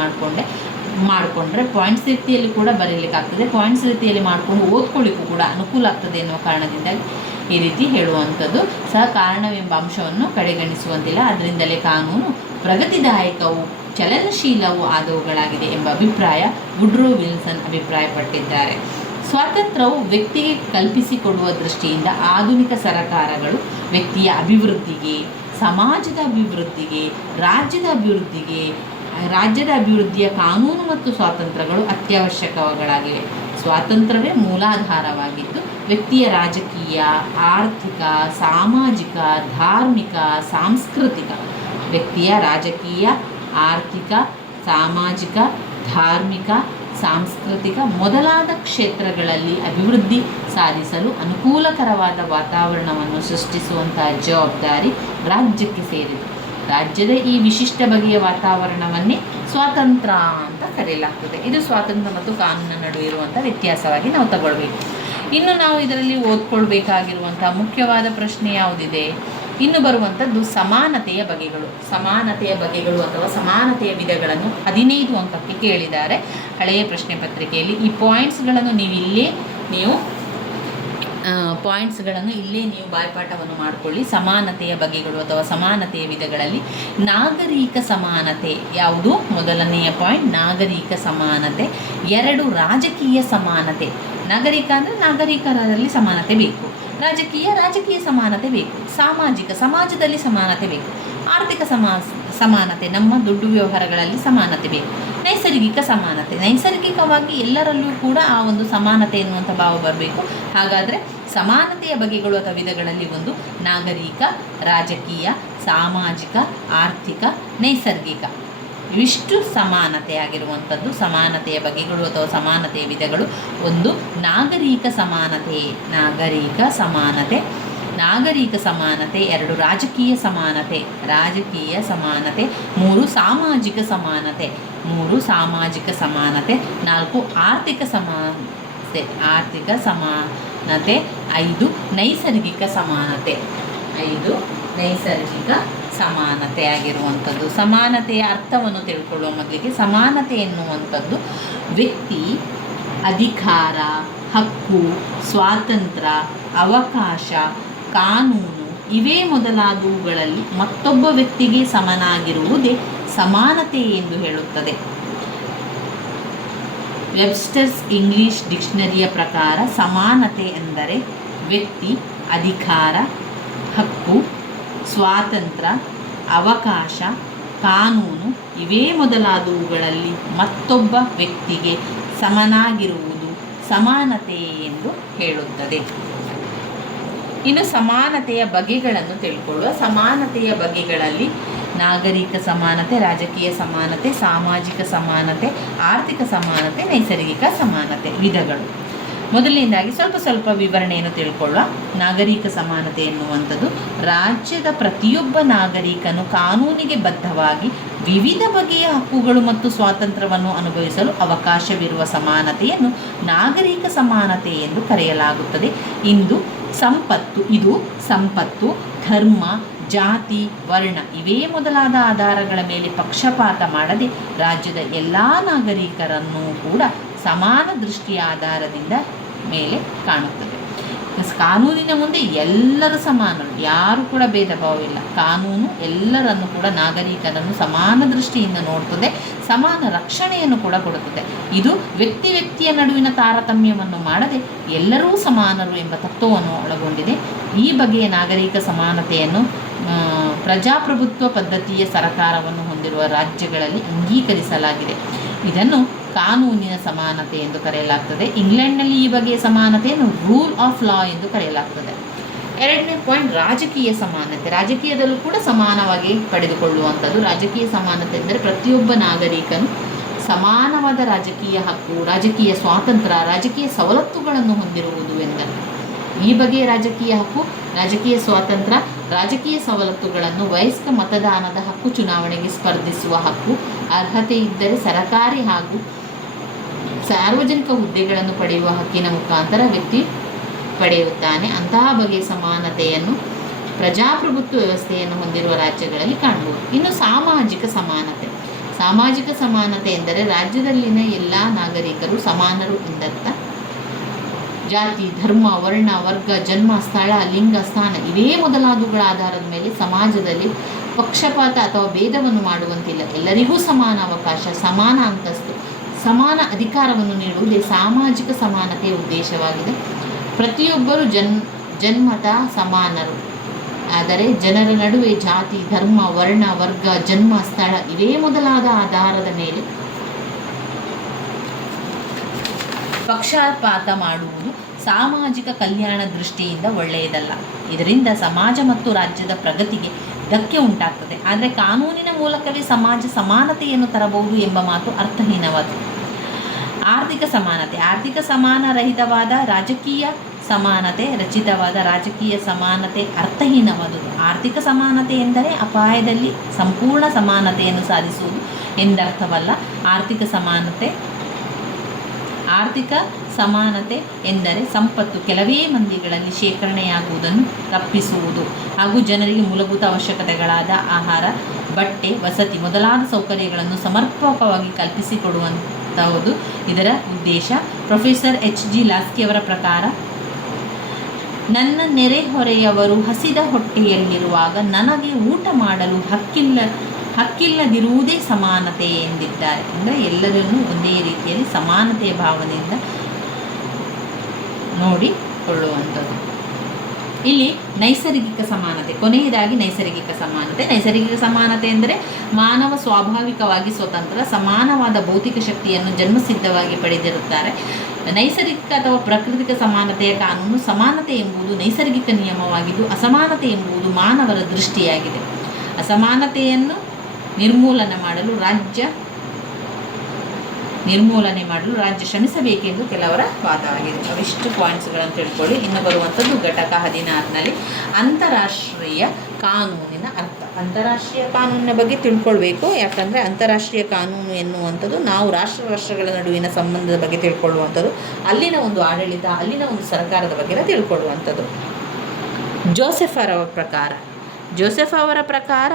ಮಾಡಿಕೊಂಡ್ರೆ ಪಾಯಿಂಟ್ಸ್ ರೀತಿಯಲ್ಲಿ ಕೂಡ ಬರೀಲಿಕ್ಕಾಗ್ತದೆ. ಪಾಯಿಂಟ್ಸ್ ರೀತಿಯಲ್ಲಿ ಮಾಡಿಕೊಂಡು ಓದ್ಕೊಳ್ಳಿಕ್ಕೂ ಕೂಡ ಅನುಕೂಲ ಆಗ್ತದೆ ಎನ್ನುವ ಕಾರಣದಿಂದಾಗಿ ಈ ರೀತಿ ಹೇಳುವಂಥದ್ದು. ಸಹ ಕಾರಣವೆಂಬ ಅಂಶವನ್ನು ಕಡೆಗಣಿಸುವಂತಿಲ್ಲ. ಅದರಿಂದಲೇ ಕಾನೂನು ಪ್ರಗತಿದಾಯಕವು, ಚಲನಶೀಲವೂ ಆದವುಗಳಾಗಿದೆ ಎಂಬ ಅಭಿಪ್ರಾಯ ವುಡ್ರೋ ವಿಲ್ಸನ್ ಅಭಿಪ್ರಾಯಪಟ್ಟಿದ್ದಾರೆ. ಸ್ವಾತಂತ್ರ್ಯವು ವ್ಯಕ್ತಿಗೆ ಕಲ್ಪಿಸಿಕೊಡುವ ದೃಷ್ಟಿಯಿಂದ ಆಧುನಿಕ ಸರಕಾರಗಳು ವ್ಯಕ್ತಿಯ ಅಭಿವೃದ್ಧಿಗೆ, ಸಮಾಜದ ಅಭಿವೃದ್ಧಿಗೆ, ರಾಜ್ಯದ ಅಭಿವೃದ್ಧಿಯ ಕಾನೂನು ಮತ್ತು ಸ್ವಾತಂತ್ರ್ಯಗಳು ಅತ್ಯವಶ್ಯಕಗಳಾಗಿವೆ. ಸ್ವಾತಂತ್ರ್ಯವೇ ಮೂಲಾಧಾರವಾಗಿದ್ದು ವ್ಯಕ್ತಿಯ ರಾಜಕೀಯ, ಆರ್ಥಿಕ, ಸಾಮಾಜಿಕ, ಧಾರ್ಮಿಕ, ಸಾಂಸ್ಕೃತಿಕ ಮೊದಲಾದ ಕ್ಷೇತ್ರಗಳಲ್ಲಿ ಅಭಿವೃದ್ಧಿ ಸಾಧಿಸಲು ಅನುಕೂಲಕರವಾದ ವಾತಾವರಣವನ್ನು ಸೃಷ್ಟಿಸುವಂತಹ ಜವಾಬ್ದಾರಿ ರಾಜ್ಯಕ್ಕೆ ಸೇರಿದೆ. ರಾಜ್ಯದ ಈ ವಿಶಿಷ್ಟ ಬಗೆಯ ವಾತಾವರಣವನ್ನೇ ಸ್ವಾತಂತ್ರ್ಯ ಅಂತ ಕರೆಯಲಾಗ್ತದೆ. ಇದು ಸ್ವಾತಂತ್ರ್ಯ ಮತ್ತು ಕಾನೂನಿನ ನಡುವೆ ಇರುವಂಥ ವ್ಯತ್ಯಾಸವಾಗಿ ನಾವು ತಗೊಳ್ಬೇಕು. ಇನ್ನು ನಾವು ಇದರಲ್ಲಿ ಓದ್ಕೊಳ್ಬೇಕಾಗಿರುವಂಥ ಮುಖ್ಯವಾದ ಪ್ರಶ್ನೆ ಯಾವುದಿದೆ? ಇನ್ನು ಬರುವಂಥದ್ದು ಸಮಾನತೆಯ ಬಗೆಗಳು ಅಥವಾ ಸಮಾನತೆಯ ವಿಧಗಳನ್ನು 15 ಅಂಕಕ್ಕೆ ಕೇಳಿದ್ದಾರೆ ಹಳೆಯ ಪ್ರಶ್ನೆ ಪತ್ರಿಕೆಯಲ್ಲಿ. ಈ ಪಾಯಿಂಟ್ಸ್ಗಳನ್ನು ನೀವು ಬಾಯ್ಪಾಠವನ್ನು ಮಾಡಿಕೊಳ್ಳಿ. ಸಮಾನತೆಯ ಬಗೆಗಳು ಅಥವಾ ಸಮಾನತೆಯ ವಿಧಗಳಲ್ಲಿ ನಾಗರಿಕ ಸಮಾನತೆ ಯಾವುದು? ಮೊದಲನೆಯ ಪಾಯಿಂಟ್ ನಾಗರಿಕ ಸಮಾನತೆ. 2 ರಾಜಕೀಯ ಸಮಾನತೆ. ನಾಗರಿಕ ಅಂದರೆ ನಾಗರಿಕರಲ್ಲಿ ಸಮಾನತೆ ಬೇಕು. ರಾಜಕೀಯ ಸಮಾನತೆ ಬೇಕು. ಸಮಾಜದಲ್ಲಿ ಸಮಾನತೆ ಬೇಕು. ಆರ್ಥಿಕ ಸಮಾನತೆ, ನಮ್ಮ ದುಡ್ಡು ವ್ಯವಹಾರಗಳಲ್ಲಿ ಸಮಾನತೆ ಬೇಕು. ನೈಸರ್ಗಿಕವಾಗಿ ಎಲ್ಲರಲ್ಲೂ ಕೂಡ ಆ ಒಂದು ಸಮಾನತೆ ಎನ್ನುವಂಥ ಭಾವ ಬರಬೇಕು. ಹಾಗಾದರೆ ಸಮಾನತೆಯ ಬಗೆಗಳು ಅಥವಾ ವಿಧಗಳಲ್ಲಿ ಒಂದು ನಾಗರಿಕ, ರಾಜಕೀಯ, ಸಾಮಾಜಿಕ, ಆರ್ಥಿಕ, ನೈಸರ್ಗಿಕ ಇವಿಷ್ಟು ಸಮಾನತೆಯಾಗಿರುವಂಥದ್ದು. ಸಮಾನತೆಯ ಬಗೆಗಳು ಅಥವಾ ಸಮಾನತೆಯ ವಿಧಗಳು: 1 ನಾಗರಿಕ ಸಮಾನತೆ, 2 ರಾಜಕೀಯ ಸಮಾನತೆ, 3 ಸಾಮಾಜಿಕ ಸಮಾನತೆ, 4 ಆರ್ಥಿಕ ಸಮಾನತೆ, 5 ನೈಸರ್ಗಿಕ ಸಮಾನತೆ ಆಗಿರುವಂಥದ್ದು. ಸಮಾನತೆಯ ಅರ್ಥವನ್ನು ತಿಳ್ಕೊಳ್ಳುವ ಮೊದಲಿಗೆ ಸಮಾನತೆ ಎನ್ನುವಂಥದ್ದು ವ್ಯಕ್ತಿ ಅಧಿಕಾರ, ಹಕ್ಕು, ಸ್ವಾತಂತ್ರ್ಯ, ಅವಕಾಶ, ಕಾನೂನು ಇವೇ ಮೊದಲಾದವುಗಳಲ್ಲಿ ಮತ್ತೊಬ್ಬ ವ್ಯಕ್ತಿಗೆ ಸಮನಾಗಿರುವುದೇ ಸಮಾನತೆ ಎಂದು ಹೇಳುತ್ತದೆ. ವೆಬ್ಸ್ಟರ್ಸ್ ಇಂಗ್ಲಿಷ್ ಡಿಕ್ಷನರಿಯ ಪ್ರಕಾರ ಸಮಾನತೆ ಎಂದರೆ ವ್ಯಕ್ತಿ ಅಧಿಕಾರ, ಹಕ್ಕು, ಸ್ವಾತಂತ್ರ್ಯ, ಅವಕಾಶ, ಕಾನೂನು ಇವೇ ಮೊದಲಾದವುಗಳಲ್ಲಿ ಮತ್ತೊಬ್ಬ ವ್ಯಕ್ತಿಗೆ ಸಮನಾಗಿರುವುದು ಸಮಾನತೆ ಎಂದು ಹೇಳುತ್ತದೆ. ಇನ್ನು ಸಮಾನತೆಯ ಬಗೆಗಳನ್ನು ತಿಳ್ಕೊಳ್ಳುವ. ಸಮಾನತೆಯ ಬಗೆಗಳಲ್ಲಿ ನಾಗರಿಕ ಸಮಾನತೆ, ರಾಜಕೀಯ ಸಮಾನತೆ, ಸಾಮಾಜಿಕ ಸಮಾನತೆ, ಆರ್ಥಿಕ ಸಮಾನತೆ, ನೈಸರ್ಗಿಕ ಸಮಾನತೆ ವಿಧಗಳು. ಮೊದಲನೇದಾಗಿ ಸ್ವಲ್ಪ ವಿವರಣೆಯನ್ನು ತಿಳ್ಕೊಳ್ಳುವ. ನಾಗರಿಕ ಸಮಾನತೆ ಎನ್ನುವಂಥದ್ದು ರಾಜ್ಯದ ಪ್ರತಿಯೊಬ್ಬ ನಾಗರಿಕನು ಕಾನೂನಿಗೆ ಬದ್ಧವಾಗಿ ವಿವಿಧ ಬಗೆಯ ಹಕ್ಕುಗಳು ಮತ್ತು ಸ್ವಾತಂತ್ರ್ಯವನ್ನು ಅನುಭವಿಸಲು ಅವಕಾಶವಿರುವ ಸಮಾನತೆಯನ್ನು ನಾಗರಿಕ ಸಮಾನತೆ ಎಂದು ಕರೆಯಲಾಗುತ್ತದೆ. ಇದು ಸಂಪತ್ತು, ಧರ್ಮ, ಜಾತಿ, ವರ್ಣ ಇವೇ ಮೊದಲಾದ ಆಧಾರಗಳ ಮೇಲೆ ಪಕ್ಷಪಾತ ಮಾಡದೆ ರಾಜ್ಯದ ಎಲ್ಲ ನಾಗರಿಕರನ್ನೂ ಕೂಡ ಸಮಾನ ದೃಷ್ಟಿಯ ಆಧಾರದಿಂದ ಮೇಲೆ ಕಾಣುತ್ತದೆ. ಕಾನೂನಿನ ಮುಂದೆ ಎಲ್ಲರೂ ಸಮಾನರು, ಯಾರು ಕೂಡ ಭೇದ ಭಾವವಿಲ್ಲ. ಕಾನೂನು ಎಲ್ಲರನ್ನು ಕೂಡ ನಾಗರಿಕರನ್ನು ಸಮಾನ ದೃಷ್ಟಿಯಿಂದ ನೋಡ್ತದೆ, ಸಮಾನ ರಕ್ಷಣೆಯನ್ನು ಕೂಡ ಕೊಡುತ್ತದೆ. ಇದು ವ್ಯಕ್ತಿಯ ನಡುವಿನ ತಾರತಮ್ಯವನ್ನು ಮಾಡದೆ ಎಲ್ಲರೂ ಸಮಾನರು ಎಂಬ ತತ್ವವನ್ನು ಒಳಗೊಂಡಿದೆ. ಈ ಬಗೆಯ ನಾಗರಿಕ ಸಮಾನತೆಯನ್ನು ಪ್ರಜಾಪ್ರಭುತ್ವ ಪದ್ಧತಿಯ ಸರಕಾರವನ್ನು ಹೊಂದಿರುವ ರಾಜ್ಯಗಳಲ್ಲಿ ಅಂಗೀಕರಿಸಲಾಗಿದೆ. ಇದನ್ನು ಕಾನೂನಿನ ಸಮಾನತೆ ಎಂದು ಕರೆಯಲಾಗ್ತದೆ. ಇಂಗ್ಲೆಂಡ್ನಲ್ಲಿ ಈ ಬಗೆಯ ಸಮಾನತೆಯನ್ನು ರೂಲ್ ಆಫ್ ಲಾ ಎಂದು ಕರೆಯಲಾಗ್ತದೆ. 2ನೇ ಪಾಯಿಂಟ್ ರಾಜಕೀಯ ಸಮಾನತೆ. ರಾಜಕೀಯದಲ್ಲೂ ಕೂಡ ಸಮಾನವಾಗಿ ಪಡೆದುಕೊಳ್ಳುವಂಥದ್ದು. ರಾಜಕೀಯ ಸಮಾನತೆ ಎಂದರೆ ಪ್ರತಿಯೊಬ್ಬ ನಾಗರಿಕನು ಸಮಾನವಾದ ರಾಜಕೀಯ ಹಕ್ಕು, ರಾಜಕೀಯ ಸ್ವಾತಂತ್ರ್ಯ, ರಾಜಕೀಯ ಸವಲತ್ತುಗಳನ್ನು ಹೊಂದಿರುವುದು ಎಂದರೆ ಈ ಬಗೆಯ ರಾಜಕೀಯ ಹಕ್ಕು, ರಾಜಕೀಯ ಸ್ವಾತಂತ್ರ್ಯ, ರಾಜಕೀಯ ಸವಲತ್ತುಗಳನ್ನು, ವಯಸ್ಕ ಮತದಾನದ ಹಕ್ಕು, ಚುನಾವಣೆಗೆ ಸ್ಪರ್ಧಿಸುವ ಹಕ್ಕು, ಅರ್ಹತೆ ಇದ್ದರೆ ಸರಕಾರಿ ಹಾಗೂ ಸಾರ್ವಜನಿಕ ಹುದ್ದೆಗಳನ್ನು ಪಡೆಯುವ ಹಕ್ಕಿನ ಮುಖಾಂತರ ವ್ಯಕ್ತಿ ಪಡೆಯುತ್ತಾನೆ. ಅಂತಹ ಬಗೆಯ ಸಮಾನತೆಯನ್ನು ಪ್ರಜಾಪ್ರಭುತ್ವ ವ್ಯವಸ್ಥೆಯನ್ನು ಹೊಂದಿರುವ ರಾಜ್ಯಗಳಲ್ಲಿ ಕಾಣಬಹುದು. ಇನ್ನು ಸಾಮಾಜಿಕ ಸಮಾನತೆ. ಸಾಮಾಜಿಕ ಸಮಾನತೆ ಎಂದರೆ ರಾಜ್ಯದಲ್ಲಿನ ಎಲ್ಲ ನಾಗರಿಕರು ಸಮಾನರು ಎಂದರ್ಥ. ಜಾತಿ, ಧರ್ಮ, ವರ್ಣ, ವರ್ಗ, ಜನ್ಮ, ಸ್ಥಳ, ಲಿಂಗ, ಸ್ಥಾನ ಇವೇ ಮೊದಲಾದವುಗಳ ಆಧಾರದ ಮೇಲೆ ಸಮಾಜದಲ್ಲಿ ಪಕ್ಷಪಾತ ಅಥವಾ ಭೇದವನ್ನು ಮಾಡುವಂತಿಲ್ಲ. ಎಲ್ಲರಿಗೂ ಸಮಾನ ಅವಕಾಶ, ಸಮಾನ ಅಂತಸ್ತು, ಸಮಾನ ಅಧಿಕಾರವನ್ನು ನೀಡುವುದೇ ಸಾಮಾಜಿಕ ಸಮಾನತೆಯ ಉದ್ದೇಶವಾಗಿದೆ. ಪ್ರತಿಯೊಬ್ಬರು ಜನ್ಮತಃ ಸಮಾನರು. ಆದರೆ ಜನರ ನಡುವೆ ಜಾತಿ, ಧರ್ಮ, ವರ್ಣ, ವರ್ಗ, ಜನ್ಮ, ಸ್ಥಳ ಇವೇ ಮೊದಲಾದ ಆಧಾರದ ಮೇಲೆ ಪಕ್ಷಪಾತ ಮಾಡುವುದು ಸಾಮಾಜಿಕ ಕಲ್ಯಾಣ ದೃಷ್ಟಿಯಿಂದ ಒಳ್ಳೆಯದಲ್ಲ. ಇದರಿಂದ ಸಮಾಜ ಮತ್ತು ರಾಜ್ಯದ ಪ್ರಗತಿಗೆ ಧಕ್ಕೆ ಉಂಟಾಗ್ತದೆ. ಆದರೆ ಕಾನೂನಿನ ಮೂಲಕವೇ ಸಮಾಜ ಸಮಾನತೆಯನ್ನು ತರಬಹುದು ಎಂಬ ಮಾತು ಅರ್ಥಹೀನವಾದದ್ದು. ಆರ್ಥಿಕ ಸಮಾನತೆ. ಆರ್ಥಿಕ ಸಮಾನರಹಿತವಾದ ರಾಜಕೀಯ ಸಮಾನತೆ, ರಚಿತವಾದ ರಾಜಕೀಯ ಸಮಾನತೆ ಅರ್ಥಹೀನವಾದುದು. ಆರ್ಥಿಕ ಸಮಾನತೆ ಎಂದರೆ ಅಪಾಯದಲ್ಲಿ ಸಂಪೂರ್ಣ ಸಮಾನತೆಯನ್ನು ಸಾಧಿಸುವುದು ಎಂದರ್ಥವಲ್ಲ. ಆರ್ಥಿಕ ಸಮಾನತೆ ಎಂದರೆ ಸಂಪತ್ತು ಕೆಲವೇ ಮಂದಿಗಳಲ್ಲಿ ಶೇಖರಣೆಯಾಗುವುದನ್ನು ತಪ್ಪಿಸುವುದು ಹಾಗೂ ಜನರಿಗೆ ಮೂಲಭೂತ ಅವಶ್ಯಕತೆಗಳಾದ ಆಹಾರ, ಬಟ್ಟೆ, ವಸತಿ ಮೊದಲಾದ ಸೌಕರ್ಯಗಳನ್ನು ಸಮರ್ಪಕವಾಗಿ ಕಲ್ಪಿಸಿಕೊಡುವಂಥದ್ದು ಇದರ ಉದ್ದೇಶ. Professor H.G. ಲಾಸ್ಕಿ ಅವರ ಪ್ರಕಾರ, ನನ್ನ ನೆರೆಹೊರೆಯವರು ಹಸಿದ ಹೊಟ್ಟೆಯಲ್ಲಿರುವಾಗ ನನಗೆ ಊಟ ಮಾಡಲು ಹಕ್ಕಿಲ್ಲದಿರುವುದೇ ಸಮಾನತೆ ಎಂದಿದ್ದಾರೆ. ಅಂದರೆ ಎಲ್ಲರನ್ನೂ ಒಂದೇ ರೀತಿಯಲ್ಲಿ ಸಮಾನತೆಯ ಭಾವನೆಯಿಂದ ನೋಡಿಕೊಳ್ಳುವಂಥದ್ದು. ಇಲ್ಲಿ ನೈಸರ್ಗಿಕ ಸಮಾನತೆ. ಕೊನೆಯದಾಗಿ ನೈಸರ್ಗಿಕ ಸಮಾನತೆ. ನೈಸರ್ಗಿಕ ಸಮಾನತೆ ಎಂದರೆ ಮಾನವ ಸ್ವಾಭಾವಿಕವಾಗಿ ಸ್ವತಂತ್ರ ಸಮಾನವಾದ ಭೌತಿಕ ಶಕ್ತಿಯನ್ನು ಜನ್ಮಸಿದ್ಧವಾಗಿ ಪಡೆದಿರುತ್ತಾರೆ. ನೈಸರ್ಗಿಕ ಅಥವಾ ಪ್ರಾಕೃತಿಕ ಸಮಾನತೆಯ ಕಾನೂನು. ಸಮಾನತೆ ಎಂಬುದು ನೈಸರ್ಗಿಕ ನಿಯಮವಾಗಿದ್ದು ಅಸಮಾನತೆ ಎಂಬುದು ಮಾನವರ ದೃಷ್ಟಿಯಾಗಿದೆ. ಅಸಮಾನತೆಯನ್ನು ನಿರ್ಮೂಲನೆ ಮಾಡಲು ರಾಜ್ಯ ಶ್ರಮಿಸಬೇಕೆಂದು ಕೆಲವರ ವಾದವಾಗಿದೆ. ಅವಿಷ್ಟು ಪಾಯಿಂಟ್ಸ್ಗಳನ್ನು ತಿಳ್ಕೊಳ್ಳಿ. ಇನ್ನು ಬರುವಂಥದ್ದು ಘಟಕ 16ನಲ್ಲಿ ಅಂತಾರಾಷ್ಟ್ರೀಯ ಕಾನೂನಿನ ಅರ್ಥ. ಅಂತಾರಾಷ್ಟ್ರೀಯ ಕಾನೂನಿನ ಬಗ್ಗೆ ತಿಳ್ಕೊಳ್ಬೇಕು. ಯಾಕಂದರೆ ಅಂತಾರಾಷ್ಟ್ರೀಯ ಕಾನೂನು ಎನ್ನುವಂಥದ್ದು ನಾವು ರಾಷ್ಟ್ರಗಳ ನಡುವಿನ ಸಂಬಂಧದ ಬಗ್ಗೆ ತಿಳ್ಕೊಳ್ಳುವಂಥದ್ದು, ಅಲ್ಲಿನ ಒಂದು ಆಡಳಿತ, ಅಲ್ಲಿನ ಒಂದು ಸರ್ಕಾರದ ಬಗ್ಗೆ ತಿಳ್ಕೊಳ್ಳುವಂಥದ್ದು. ಜೋಸೆಫ್ ಅವರ ಪ್ರಕಾರ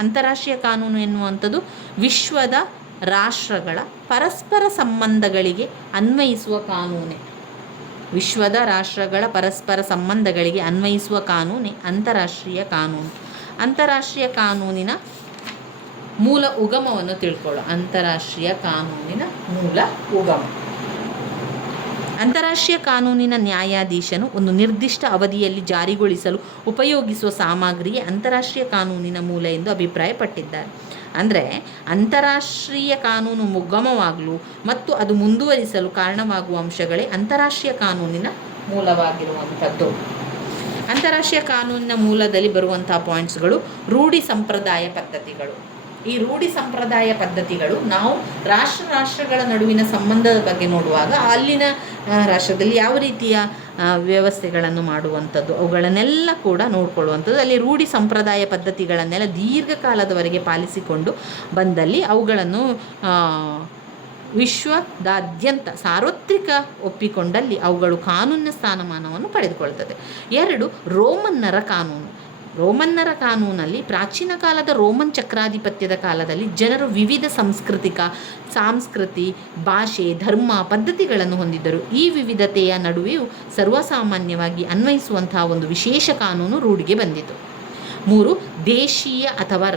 ಅಂತಾರಾಷ್ಟ್ರೀಯ ಕಾನೂನು ಎನ್ನುವಂಥದ್ದು ವಿಶ್ವದ ರಾಷ್ಟ್ರಗಳ ಪರಸ್ಪರ ಸಂಬಂಧಗಳಿಗೆ ಅನ್ವಯಿಸುವ ಕಾನೂನೇ. ವಿಶ್ವದ ರಾಷ್ಟ್ರಗಳ ಪರಸ್ಪರ ಸಂಬಂಧಗಳಿಗೆ ಅನ್ವಯಿಸುವ ಕಾನೂನೇ ಅಂತಾರಾಷ್ಟ್ರೀಯ ಕಾನೂನು. ಅಂತಾರಾಷ್ಟ್ರೀಯ ಕಾನೂನಿನ ಮೂಲ ಉಗಮವನ್ನು ತಿಳ್ಕೊಳ್ಳೋ. ಅಂತಾರಾಷ್ಟ್ರೀಯ ಕಾನೂನಿನ ಮೂಲ ಉಗಮ. ಅಂತಾರಾಷ್ಟ್ರೀಯ ಕಾನೂನಿನ ನ್ಯಾಯಾಧೀಶನು ಒಂದು ನಿರ್ದಿಷ್ಟ ಅವಧಿಯಲ್ಲಿ ಜಾರಿಗೊಳಿಸಲು ಉಪಯೋಗಿಸುವ ಸಾಮಗ್ರಿಯೇ ಅಂತಾರಾಷ್ಟ್ರೀಯ ಕಾನೂನಿನ ಮೂಲ ಎಂದು ಅಭಿಪ್ರಾಯಪಟ್ಟಿದ್ದಾರೆ. ಅಂದರೆ ಅಂತಾರಾಷ್ಟ್ರೀಯ ಕಾನೂನು ಉಗಮವಾಗಲು ಮತ್ತು ಅದು ಮುಂದುವರಿಸಲು ಕಾರಣವಾಗುವ ಅಂಶಗಳೇ ಅಂತಾರಾಷ್ಟ್ರೀಯ ಕಾನೂನಿನ ಮೂಲವಾಗಿರುವಂಥದ್ದು. ಅಂತಾರಾಷ್ಟ್ರೀಯ ಕಾನೂನಿನ ಮೂಲದಲ್ಲಿ ಬರುವಂಥ ಪಾಯಿಂಟ್ಸ್ಗಳು ರೂಢಿ ಸಂಪ್ರದಾಯ ಪದ್ಧತಿಗಳು. ಈ ರೂಢಿ ಸಂಪ್ರದಾಯ ಪದ್ಧತಿಗಳು ನಾವು ರಾಷ್ಟ್ರಗಳ ನಡುವಿನ ಸಂಬಂಧದ ಬಗ್ಗೆ ನೋಡುವಾಗ ಅಲ್ಲಿನ ರಾಷ್ಟ್ರದಲ್ಲಿ ಯಾವ ರೀತಿಯ ವ್ಯವಸ್ಥೆಗಳನ್ನು ಮಾಡುವಂಥದ್ದು ಅವುಗಳನ್ನೆಲ್ಲ ಕೂಡ ನೋಡಿಕೊಳ್ಳುವಂಥದ್ದು. ಅಲ್ಲಿ ರೂಢಿ ಸಂಪ್ರದಾಯ ಪದ್ಧತಿಗಳನ್ನೆಲ್ಲ ದೀರ್ಘಕಾಲದವರೆಗೆ ಪಾಲಿಸಿಕೊಂಡು ಬಂದಲ್ಲಿ ಅವುಗಳನ್ನು ವಿಶ್ವದಾದ್ಯಂತ ಸಾರ್ವತ್ರಿಕ ಒಪ್ಪಿಕೊಂಡಲ್ಲಿ ಅವುಗಳು ಕಾನೂನಿನ ಸ್ಥಾನಮಾನವನ್ನು ಪಡೆದುಕೊಳ್ತದೆ. 2. ರೋಮನ್ನರ ಕಾನೂನಲ್ಲಿ ಪ್ರಾಚೀನ ಕಾಲದ ರೋಮನ್ ಚಕ್ರಾಧಿಪತ್ಯದ ಕಾಲದಲ್ಲಿ ಜನರು ವಿವಿಧ ಸಾಂಸ್ಕೃತಿ, ಭಾಷೆ, ಧರ್ಮ, ಪದ್ಧತಿಗಳನ್ನು ಹೊಂದಿದ್ದರು. ಈ ವಿವಿಧತೆಯ ನಡುವೆಯೂ ಸರ್ವಸಾಮಾನ್ಯವಾಗಿ ಅನ್ವಯಿಸುವಂತಹ ಒಂದು ವಿಶೇಷ ಕಾನೂನು ರೂಢಿಗೆ ಬಂದಿತು. 3. ದೇಶೀಯ ಅಥವಾ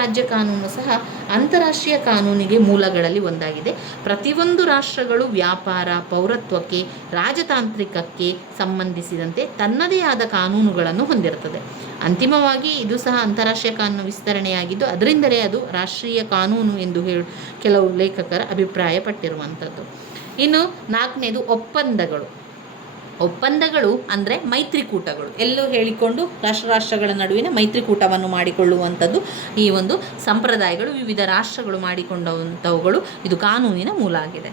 ರಾಜ್ಯ ಕಾನೂನು ಸಹ ಅಂತಾರಾಷ್ಟ್ರೀಯ ಕಾನೂನಿಗೆ ಮೂಲಗಳಲ್ಲಿ ಒಂದಾಗಿದೆ. ಪ್ರತಿಯೊಂದು ರಾಷ್ಟ್ರಗಳು ವ್ಯಾಪಾರ, ಪೌರತ್ವಕ್ಕೆ, ರಾಜತಾಂತ್ರಿಕಕ್ಕೆ ಸಂಬಂಧಿಸಿದಂತೆ ತನ್ನದೇ ಆದ ಕಾನೂನುಗಳನ್ನು ಹೊಂದಿರುತ್ತದೆ. ಅಂತಿಮವಾಗಿ ಇದು ಸಹ ಅಂತಾರಾಷ್ಟ್ರೀಯ ಕಾನೂನು ವಿಸ್ತರಣೆಯಾಗಿದ್ದು ಅದರಿಂದಲೇ ಅದು ರಾಷ್ಟ್ರೀಯ ಕಾನೂನು ಎಂದು ಕೆಲವು ಲೇಖಕರ ಅಭಿಪ್ರಾಯಪಟ್ಟಿರುವಂಥದ್ದು. ಇನ್ನು 4ನೇದು ಒಪ್ಪಂದಗಳು ಅಂದರೆ ಮೈತ್ರಿಕೂಟಗಳು. ಎಲ್ಲೂ ಹೇಳಿಕೊಂಡು ರಾಷ್ಟ್ರಗಳ ನಡುವಿನ ಮೈತ್ರಿಕೂಟವನ್ನು ಮಾಡಿಕೊಳ್ಳುವಂಥದ್ದು ಈ ಒಂದು ಸಂಪ್ರದಾಯಗಳು. ವಿವಿಧ ರಾಷ್ಟ್ರಗಳು ಮಾಡಿಕೊಂಡಂಥವುಗಳು ಇದು ಕಾನೂನಿನ ಮೂಲ ಆಗಿದೆ.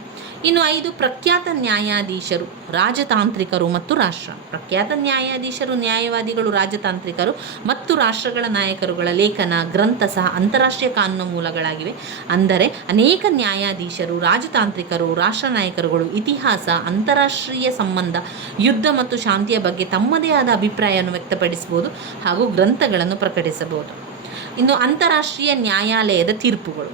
ಇನ್ನು 5 ಪ್ರಖ್ಯಾತ ನ್ಯಾಯಾಧೀಶರು, ರಾಜತಾಂತ್ರಿಕರು ಮತ್ತು ರಾಷ್ಟ್ರ. ಪ್ರಖ್ಯಾತ ನ್ಯಾಯಾಧೀಶರು, ನ್ಯಾಯವಾದಿಗಳು, ರಾಜತಾಂತ್ರಿಕರು ಮತ್ತು ರಾಷ್ಟ್ರಗಳ ನಾಯಕರುಗಳ ಲೇಖನ, ಗ್ರಂಥ ಸಹ ಅಂತಾರಾಷ್ಟ್ರೀಯ ಕಾನೂನು ಮೂಲಗಳಾಗಿವೆ. ಅಂದರೆ ಅನೇಕ ನ್ಯಾಯಾಧೀಶರು, ರಾಜತಾಂತ್ರಿಕರು, ರಾಷ್ಟ್ರ ನಾಯಕರುಗಳು ಇತಿಹಾಸ, ಅಂತಾರಾಷ್ಟ್ರೀಯ ಸಂಬಂಧ, ಯುದ್ಧ ಮತ್ತು ಶಾಂತಿಯ ಬಗ್ಗೆ ತಮ್ಮದೇ ಆದ ಅಭಿಪ್ರಾಯವನ್ನು ವ್ಯಕ್ತಪಡಿಸಬಹುದು ಹಾಗೂ ಗ್ರಂಥಗಳನ್ನು ಪ್ರಕಟಿಸಬಹುದು. ಇನ್ನು ಅಂತಾರಾಷ್ಟ್ರೀಯ ನ್ಯಾಯಾಲಯದ ತೀರ್ಪುಗಳು.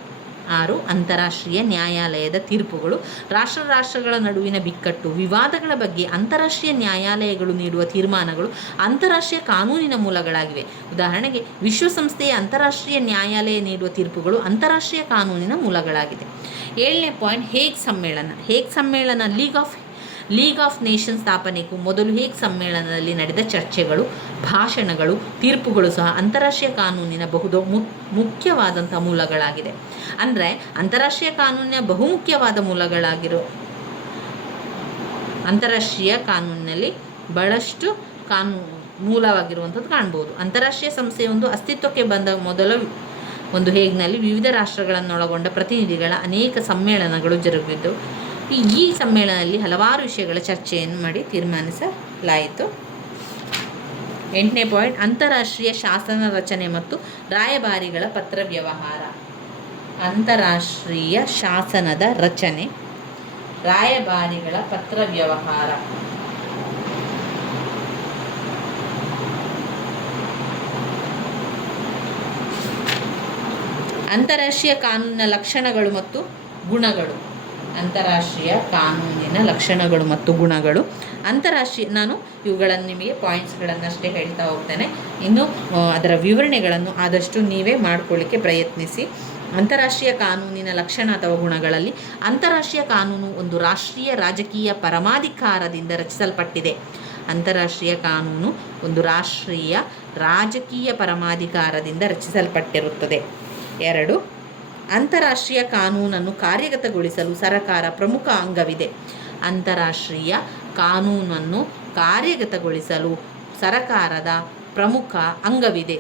6 ಅಂತಾರಾಷ್ಟ್ರೀಯ ನ್ಯಾಯಾಲಯದ ತೀರ್ಪುಗಳು. ರಾಷ್ಟ್ರಗಳ ನಡುವಿನ ಬಿಕ್ಕಟ್ಟು, ವಿವಾದಗಳ ಬಗ್ಗೆ ಅಂತಾರಾಷ್ಟ್ರೀಯ ನ್ಯಾಯಾಲಯಗಳು ನೀಡುವ ತೀರ್ಮಾನಗಳು ಅಂತಾರಾಷ್ಟ್ರೀಯ ಕಾನೂನಿನ ಮೂಲಗಳಾಗಿವೆ. ಉದಾಹರಣೆಗೆ ವಿಶ್ವಸಂಸ್ಥೆಯ ಅಂತಾರಾಷ್ಟ್ರೀಯ ನ್ಯಾಯಾಲಯ ನೀಡುವ ತೀರ್ಪುಗಳು ಅಂತಾರಾಷ್ಟ್ರೀಯ ಕಾನೂನಿನ ಮೂಲಗಳಾಗಿದೆ. 7ನೇ ಪಾಯಿಂಟ್, ಹೇಗ್ ಸಮ್ಮೇಳನ. ಹೇಗ್ ಸಮ್ಮೇಳನ ಲೀಗ್ ಆಫ್ ನೇಷನ್ಸ್ ಸ್ಥಾಪನೆಗೂ ಮೊದಲು ಹೇಗ್ ಸಮ್ಮೇಳನದಲ್ಲಿ ನಡೆದ ಚರ್ಚೆಗಳು, ಭಾಷಣಗಳು, ತೀರ್ಪುಗಳು ಸಹ ಅಂತಾರಾಷ್ಟ್ರೀಯ ಕಾನೂನಿನ ಮುಖ್ಯವಾದಂಥ ಮೂಲಗಳಾಗಿದೆ. ಅಂದರೆ ಅಂತಾರಾಷ್ಟ್ರೀಯ ಕಾನೂನಿನ ಬಹುಮುಖ್ಯವಾದ ಮೂಲಗಳಾಗಿರೋ ಅಂತಾರಾಷ್ಟ್ರೀಯ ಕಾನೂನಿನಲ್ಲಿ ಬಹಳಷ್ಟು ಮೂಲವಾಗಿರುವಂಥದ್ದು ಕಾಣ್ಬೋದು. ಅಂತಾರಾಷ್ಟ್ರೀಯ ಸಂಸ್ಥೆಯೊಂದು ಅಸ್ತಿತ್ವಕ್ಕೆ ಬಂದ ಮೊದಲ ಒಂದು ಹೇಗ್ನಲ್ಲಿ ವಿವಿಧ ರಾಷ್ಟ್ರಗಳನ್ನೊಳಗೊಂಡ ಪ್ರತಿನಿಧಿಗಳ ಅನೇಕ ಸಮ್ಮೇಳನಗಳು ಜರುಗಿದ್ದು, ಈ ಸಮ್ಮೇಳನದಲ್ಲಿ ಹಲವಾರು ವಿಷಯಗಳ ಚರ್ಚೆಯನ್ನು ಮಾಡಿ ತೀರ್ಮಾನಿಸಲಾಯಿತು. 8ನೇ ಪಾಯಿಂಟ್, ಅಂತಾರಾಷ್ಟ್ರೀಯ ಶಾಸನ ರಚನೆ ಮತ್ತು ರಾಯಭಾರಿಗಳ ಪತ್ರ ವ್ಯವಹಾರ. ಅಂತಾರಾಷ್ಟ್ರೀಯ ಶಾಸನದ ರಚನೆ, ರಾಯಭಾರಿಗಳ ಪತ್ರ ವ್ಯವಹಾರ. ಅಂತಾರಾಷ್ಟ್ರೀಯ ಕಾನೂನಿನ ಲಕ್ಷಣಗಳು ಮತ್ತು ಗುಣಗಳು. ಅಂತಾರಾಷ್ಟ್ರೀಯ ಕಾನೂನಿನ ಲಕ್ಷಣಗಳು ಮತ್ತು ಗುಣಗಳು. ನಾನು ಇವುಗಳನ್ನು ನಿಮಗೆ ಪಾಯಿಂಟ್ಸ್ಗಳನ್ನಷ್ಟೇ ಹೇಳ್ತಾ ಹೋಗ್ತೇನೆ. ಇನ್ನು ಅದರ ವಿವರಣೆಗಳನ್ನು ಆದಷ್ಟು ನೀವೇ ಮಾಡಿಕೊಳ್ಳಿಕ್ಕೆ ಪ್ರಯತ್ನಿಸಿ. ಅಂತಾರಾಷ್ಟ್ರೀಯ ಕಾನೂನಿನ ಲಕ್ಷಣ ಅಥವಾ ಗುಣಗಳಲ್ಲಿ, ಅಂತಾರಾಷ್ಟ್ರೀಯ ಕಾನೂನು ಒಂದು ರಾಷ್ಟ್ರೀಯ ರಾಜಕೀಯ ಪರಮಾಧಿಕಾರದಿಂದ ರಚಿಸಲ್ಪಟ್ಟಿದೆ. ಅಂತಾರಾಷ್ಟ್ರೀಯ ಕಾನೂನು ಒಂದು ರಾಷ್ಟ್ರೀಯ ರಾಜಕೀಯ ಪರಮಾಧಿಕಾರದಿಂದ ರಚಿಸಲ್ಪಟ್ಟಿರುತ್ತದೆ. 2, ಅಂತಾರಾಷ್ಟ್ರೀಯ ಕಾನೂನನ್ನು ಕಾರ್ಯಗತಗೊಳಿಸಲು ಸರ್ಕಾರ ಪ್ರಮುಖ ಅಂಗವಿದೆ. ಅಂತಾರಾಷ್ಟ್ರೀಯ ಕಾನೂನನ್ನು ಕಾರ್ಯಗತಗೊಳಿಸಲು ಸರ್ಕಾರದ ಪ್ರಮುಖ ಅಂಗವಿದೆ.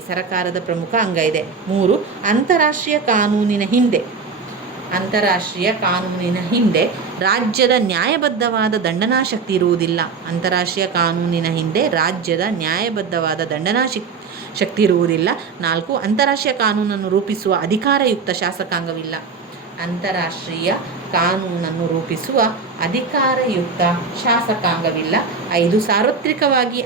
3, ಅಂತಾರಾಷ್ಟ್ರೀಯ ಕಾನೂನಿನ ಹಿಂದೆ ರಾಜ್ಯದ ನ್ಯಾಯಬದ್ಧವಾದ ದಂಡನಾ ಶಕ್ತಿ ಇರುವುದಿಲ್ಲ. ಅಂತಾರಾಷ್ಟ್ರೀಯ ಕಾನೂನಿನ ಹಿಂದೆ ರಾಜ್ಯದ ನ್ಯಾಯಬದ್ಧವಾದ ದಂಡನಾ ಶಕ್ತಿ ಇರುವುದಿಲ್ಲ. 4, ಅಂತಾರಾಷ್ಟ್ರೀಯ ಕಾನೂನನ್ನು ರೂಪಿಸುವ ಅಧಿಕಾರಯುಕ್ತ ಶಾಸಕಾಂಗವಿಲ್ಲ. ಅಂತಾರಾಷ್ಟ್ರೀಯ ಕಾನೂನನ್ನು ರೂಪಿಸುವ ಅಧಿಕಾರಯುಕ್ತ ಶಾಸಕಾಂಗವಿಲ್ಲ. 5, ಸಾರ್ವತ್ರಿಕವಾಗಿ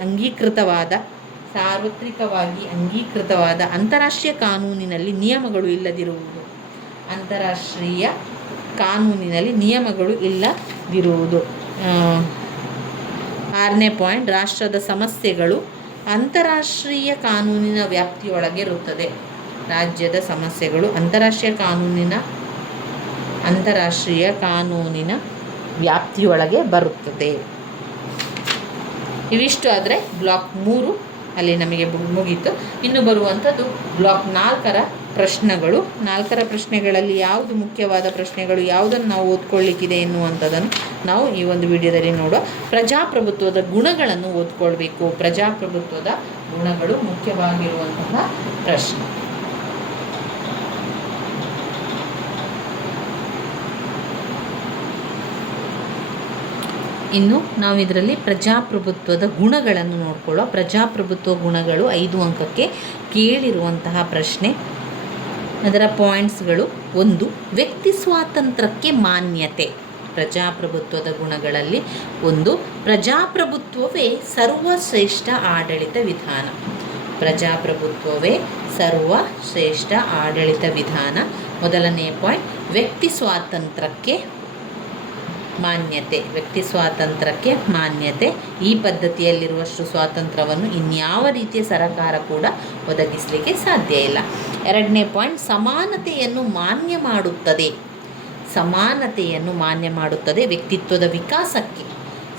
ಅಂಗೀಕೃತವಾದ ಅಂತಾರಾಷ್ಟ್ರೀಯ ಕಾನೂನಿನಲ್ಲಿ ನಿಯಮಗಳು ಇಲ್ಲದಿರುವುದು. ಅಂತಾರಾಷ್ಟ್ರೀಯ ಕಾನೂನಿನಲ್ಲಿ ನಿಯಮಗಳು ಇಲ್ಲದಿರುವುದು. 6ನೇ ಪಾಯಿಂಟ್, ರಾಷ್ಟ್ರದ ಸಮಸ್ಯೆಗಳು ಅಂತಾರಾಷ್ಟ್ರೀಯ ಕಾನೂನಿನ ವ್ಯಾಪ್ತಿಯೊಳಗೆ ಇರುತ್ತದೆ. ರಾಜ್ಯದ ಸಮಸ್ಯೆಗಳು ಅಂತಾರಾಷ್ಟ್ರೀಯ ಕಾನೂನಿನ ವ್ಯಾಪ್ತಿಯೊಳಗೆ ಬರುತ್ತದೆ. ಇವಿಷ್ಟು ಆದರೆ ಬ್ಲಾಕ್ 3 ಅಲ್ಲಿ ನಮಗೆ ಮುಗೀತು. ಇನ್ನು ಬರುವಂಥದ್ದು ಬ್ಲಾಕ್ 4ರ ಪ್ರಶ್ನೆಗಳು. 4ರ ಪ್ರಶ್ನೆಗಳಲ್ಲಿ ಯಾವುದು ಮುಖ್ಯವಾದ ಪ್ರಶ್ನೆಗಳು, ಯಾವುದನ್ನು ನಾವು ಓದ್ಕೊಳ್ಳಿಕ್ಕಿದೆ ಎನ್ನುವಂಥದ್ದನ್ನು ನಾವು ಈ ಒಂದು ವಿಡಿಯೋದಲ್ಲಿ ನೋಡುವ. ಪ್ರಜಾಪ್ರಭುತ್ವದ ಗುಣಗಳನ್ನು ಓದ್ಕೊಳ್ಬೇಕು. ಪ್ರಜಾಪ್ರಭುತ್ವದ ಗುಣಗಳು ಮುಖ್ಯವಾಗಿರುವಂತಹ ಪ್ರಶ್ನೆ. ಇನ್ನು ನಾವು ಇದರಲ್ಲಿ ಪ್ರಜಾಪ್ರಭುತ್ವದ ಗುಣಗಳನ್ನು ನೋಡ್ಕೊಳ್ಳೋ. ಪ್ರಜಾಪ್ರಭುತ್ವ ಗುಣಗಳು 5 ಅಂಕಕ್ಕೆ ಕೇಳಿರುವಂತಹ ಪ್ರಶ್ನೆ. ಅದರ ಪಾಯಿಂಟ್ಸ್ಗಳು: 1, ವ್ಯಕ್ತಿ ಸ್ವಾತಂತ್ರ್ಯಕ್ಕೆ ಮಾನ್ಯತೆ. ಪ್ರಜಾಪ್ರಭುತ್ವದ ಗುಣಗಳಲ್ಲಿ 1, ಪ್ರಜಾಪ್ರಭುತ್ವವೇ ಸರ್ವಶ್ರೇಷ್ಠ ಆಡಳಿತ ವಿಧಾನ. ಪ್ರಜಾಪ್ರಭುತ್ವವೇ ಸರ್ವಶ್ರೇಷ್ಠ ಆಡಳಿತ ವಿಧಾನ. ಮೊದಲನೇ ಪಾಯಿಂಟ್, ವ್ಯಕ್ತಿ ಸ್ವಾತಂತ್ರ್ಯಕ್ಕೆ ಮಾನ್ಯತೆ. ಈ ಪದ್ಧತಿಯಲ್ಲಿರುವಷ್ಟು ಸ್ವಾತಂತ್ರ್ಯವನ್ನು ಇನ್ಯಾವ ರೀತಿಯ ಸರ್ಕಾರ ಕೂಡ ಒದಗಿಸಲಿಕ್ಕೆ ಸಾಧ್ಯ ಇಲ್ಲ. 2ನೇ ಪಾಯಿಂಟ್, ಸಮಾನತೆಯನ್ನು ಮಾನ್ಯ ಮಾಡುತ್ತದೆ ವ್ಯಕ್ತಿತ್ವದ ವಿಕಾಸಕ್ಕೆ.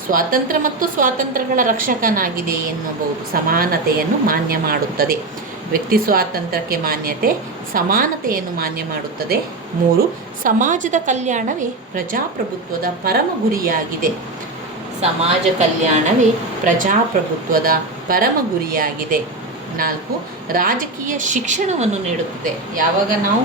ಸ್ವಾತಂತ್ರ್ಯ ಮತ್ತು ಸ್ವಾತಂತ್ರ್ಯಗಳ ರಕ್ಷಕನಾಗಿದೆ ಎನ್ನಬಹುದು. ಸಮಾನತೆಯನ್ನು ಮಾನ್ಯ ಮಾಡುತ್ತದೆ. ವ್ಯಕ್ತಿ ಸ್ವಾತಂತ್ರ್ಯಕ್ಕೆ ಮಾನ್ಯತೆ, ಸಮಾನತೆಯನ್ನು ಮಾನ್ಯ ಮಾಡುತ್ತದೆ. 3, ಸಮಾಜದ ಕಲ್ಯಾಣವೇ ಪ್ರಜಾಪ್ರಭುತ್ವದ ಪರಮ ಗುರಿಯಾಗಿದೆ. ಸಮಾಜ ಕಲ್ಯಾಣವೇ ಪ್ರಜಾಪ್ರಭುತ್ವದ ಪರಮ ಗುರಿಯಾಗಿದೆ. 4, ರಾಜಕೀಯ ಶಿಕ್ಷಣವನ್ನು ನೀಡುತ್ತದೆ. ಯಾವಾಗ ನಾವು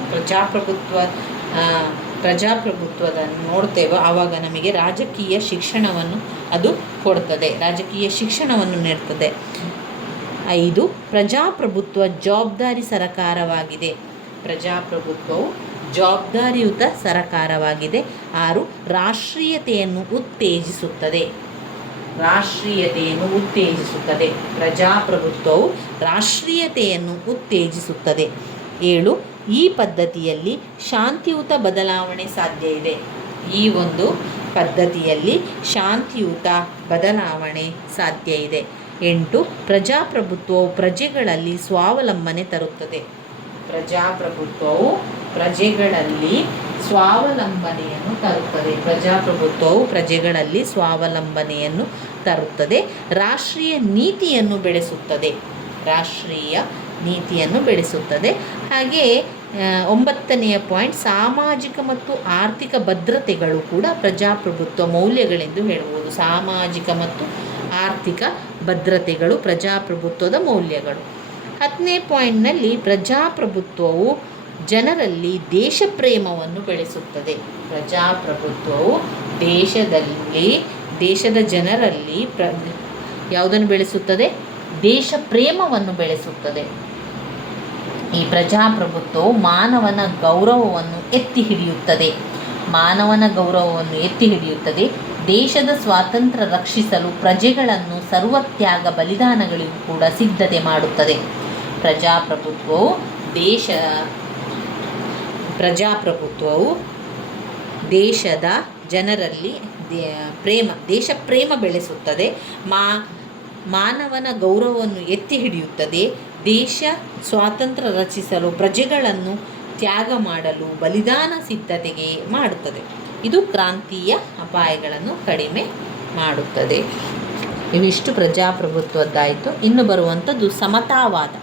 ಪ್ರಜಾಪ್ರಭುತ್ವವನ್ನು ನೋಡ್ತೇವೋ ಆವಾಗ ನಮಗೆ ರಾಜಕೀಯ ಶಿಕ್ಷಣವನ್ನು ಅದು ಕೊಡ್ತದೆ, ರಾಜಕೀಯ ಶಿಕ್ಷಣವನ್ನು ನೀಡ್ತದೆ. 5. ಪ್ರಜಾಪ್ರಭುತ್ವ ಜವಾಬ್ದಾರಿ ಸರಕಾರವಾಗಿದೆ. ಪ್ರಜಾಪ್ರಭುತ್ವವು ಜವಾಬ್ದಾರಿಯುತ ಸರಕಾರವಾಗಿದೆ. 6. ರಾಷ್ಟ್ರೀಯತೆಯನ್ನು ಉತ್ತೇಜಿಸುತ್ತದೆ. ರಾಷ್ಟ್ರೀಯತೆಯನ್ನು ಉತ್ತೇಜಿಸುತ್ತದೆ. ಪ್ರಜಾಪ್ರಭುತ್ವವು ರಾಷ್ಟ್ರೀಯತೆಯನ್ನು ಉತ್ತೇಜಿಸುತ್ತದೆ. 7. ಈ ಪದ್ಧತಿಯಲ್ಲಿ ಶಾಂತಿಯುತ ಬದಲಾವಣೆ ಸಾಧ್ಯ ಇದೆ. ಈ ಒಂದು ಪದ್ಧತಿಯಲ್ಲಿ ಶಾಂತಿಯುತ ಬದಲಾವಣೆ ಸಾಧ್ಯ ಇದೆ. 8. ಪ್ರಜಾಪ್ರಭುತ್ವವು ಪ್ರಜೆಗಳಲ್ಲಿ ಸ್ವಾವಲಂಬನೆ ತರುತ್ತದೆ. ಪ್ರಜಾಪ್ರಭುತ್ವವು ಪ್ರಜೆಗಳಲ್ಲಿ ಸ್ವಾವಲಂಬನೆಯನ್ನು ತರುತ್ತದೆ. ಪ್ರಜಾಪ್ರಭುತ್ವವು ಪ್ರಜೆಗಳಲ್ಲಿ ಸ್ವಾವಲಂಬನೆಯನ್ನು ತರುತ್ತದೆ. ರಾಷ್ಟ್ರೀಯ ನೀತಿಯನ್ನು ಬೆಳೆಸುತ್ತದೆ. ರಾಷ್ಟ್ರೀಯ ನೀತಿಯನ್ನು ಬೆಳೆಸುತ್ತದೆ. ಹಾಗೆಯೇ 9ನೆಯ ಪಾಯಿಂಟ್, ಸಾಮಾಜಿಕ ಮತ್ತು ಆರ್ಥಿಕ ಭದ್ರತೆಗಳು ಕೂಡ ಪ್ರಜಾಪ್ರಭುತ್ವ ಮೌಲ್ಯಗಳೆಂದು ಹೇಳುವುದು. ಸಾಮಾಜಿಕ ಮತ್ತು ಆರ್ಥಿಕ ಭದ್ರತೆಗಳು ಪ್ರಜಾಪ್ರಭುತ್ವದ ಮೌಲ್ಯಗಳು. 10ನೇ ಪಾಯಿಂಟ್ನಲ್ಲಿ ಪ್ರಜಾಪ್ರಭುತ್ವವು ಜನರಲ್ಲಿ ದೇಶಪ್ರೇಮವನ್ನು ಬೆಳೆಸುತ್ತದೆ. ಪ್ರಜಾಪ್ರಭುತ್ವವು ದೇಶದ ಜನರಲ್ಲಿ ಯಾವುದನ್ನು ಬೆಳೆಸುತ್ತದೆ? ದೇಶಪ್ರೇಮವನ್ನು ಬೆಳೆಸುತ್ತದೆ. ಈ ಪ್ರಜಾಪ್ರಭುತ್ವವು ಮಾನವನ ಗೌರವವನ್ನು ಎತ್ತಿ ಹಿಡಿಯುತ್ತದೆ. ಮಾನವನ ಗೌರವವನ್ನು ಎತ್ತಿ ಹಿಡಿಯುತ್ತದೆ. ದೇಶದ ಸ್ವಾತಂತ್ರ್ಯ ರಕ್ಷಿಸಲು ಪ್ರಜೆಗಳನ್ನು ಸರ್ವತ್ಯಾಗ ಬಲಿದಾನಗಳಿಗೂ ಕೂಡ ಸಿದ್ಧತೆ ಮಾಡುತ್ತದೆ. ಪ್ರಜಾಪ್ರಭುತ್ವವು ದೇಶದ ಜನರಲ್ಲಿ ದೇಶಪ್ರೇಮ ಬೆಳೆಸುತ್ತದೆ. ಮಾನವನ ಗೌರವವನ್ನು ಎತ್ತಿ ಹಿಡಿಯುತ್ತದೆ. ದೇಶ ಸ್ವಾತಂತ್ರ್ಯ ರಚಿಸಲು ಪ್ರಜೆಗಳನ್ನು ತ್ಯಾಗ ಮಾಡಲು ಬಲಿದಾನ ಸಿದ್ಧತೆಗೆ ಮಾಡುತ್ತದೆ. ಇದು ಕ್ರಾಂತಿಯ ಅಪಾಯಗಳನ್ನು ಕಡಿಮೆ ಮಾಡುತ್ತದೆ. ಇವಿಷ್ಟು ಪ್ರಜಾಪ್ರಭುತ್ವದ್ದಾಯಿತು. ಇನ್ನು ಬರುವಂಥದ್ದು ಸಮತಾವಾದ.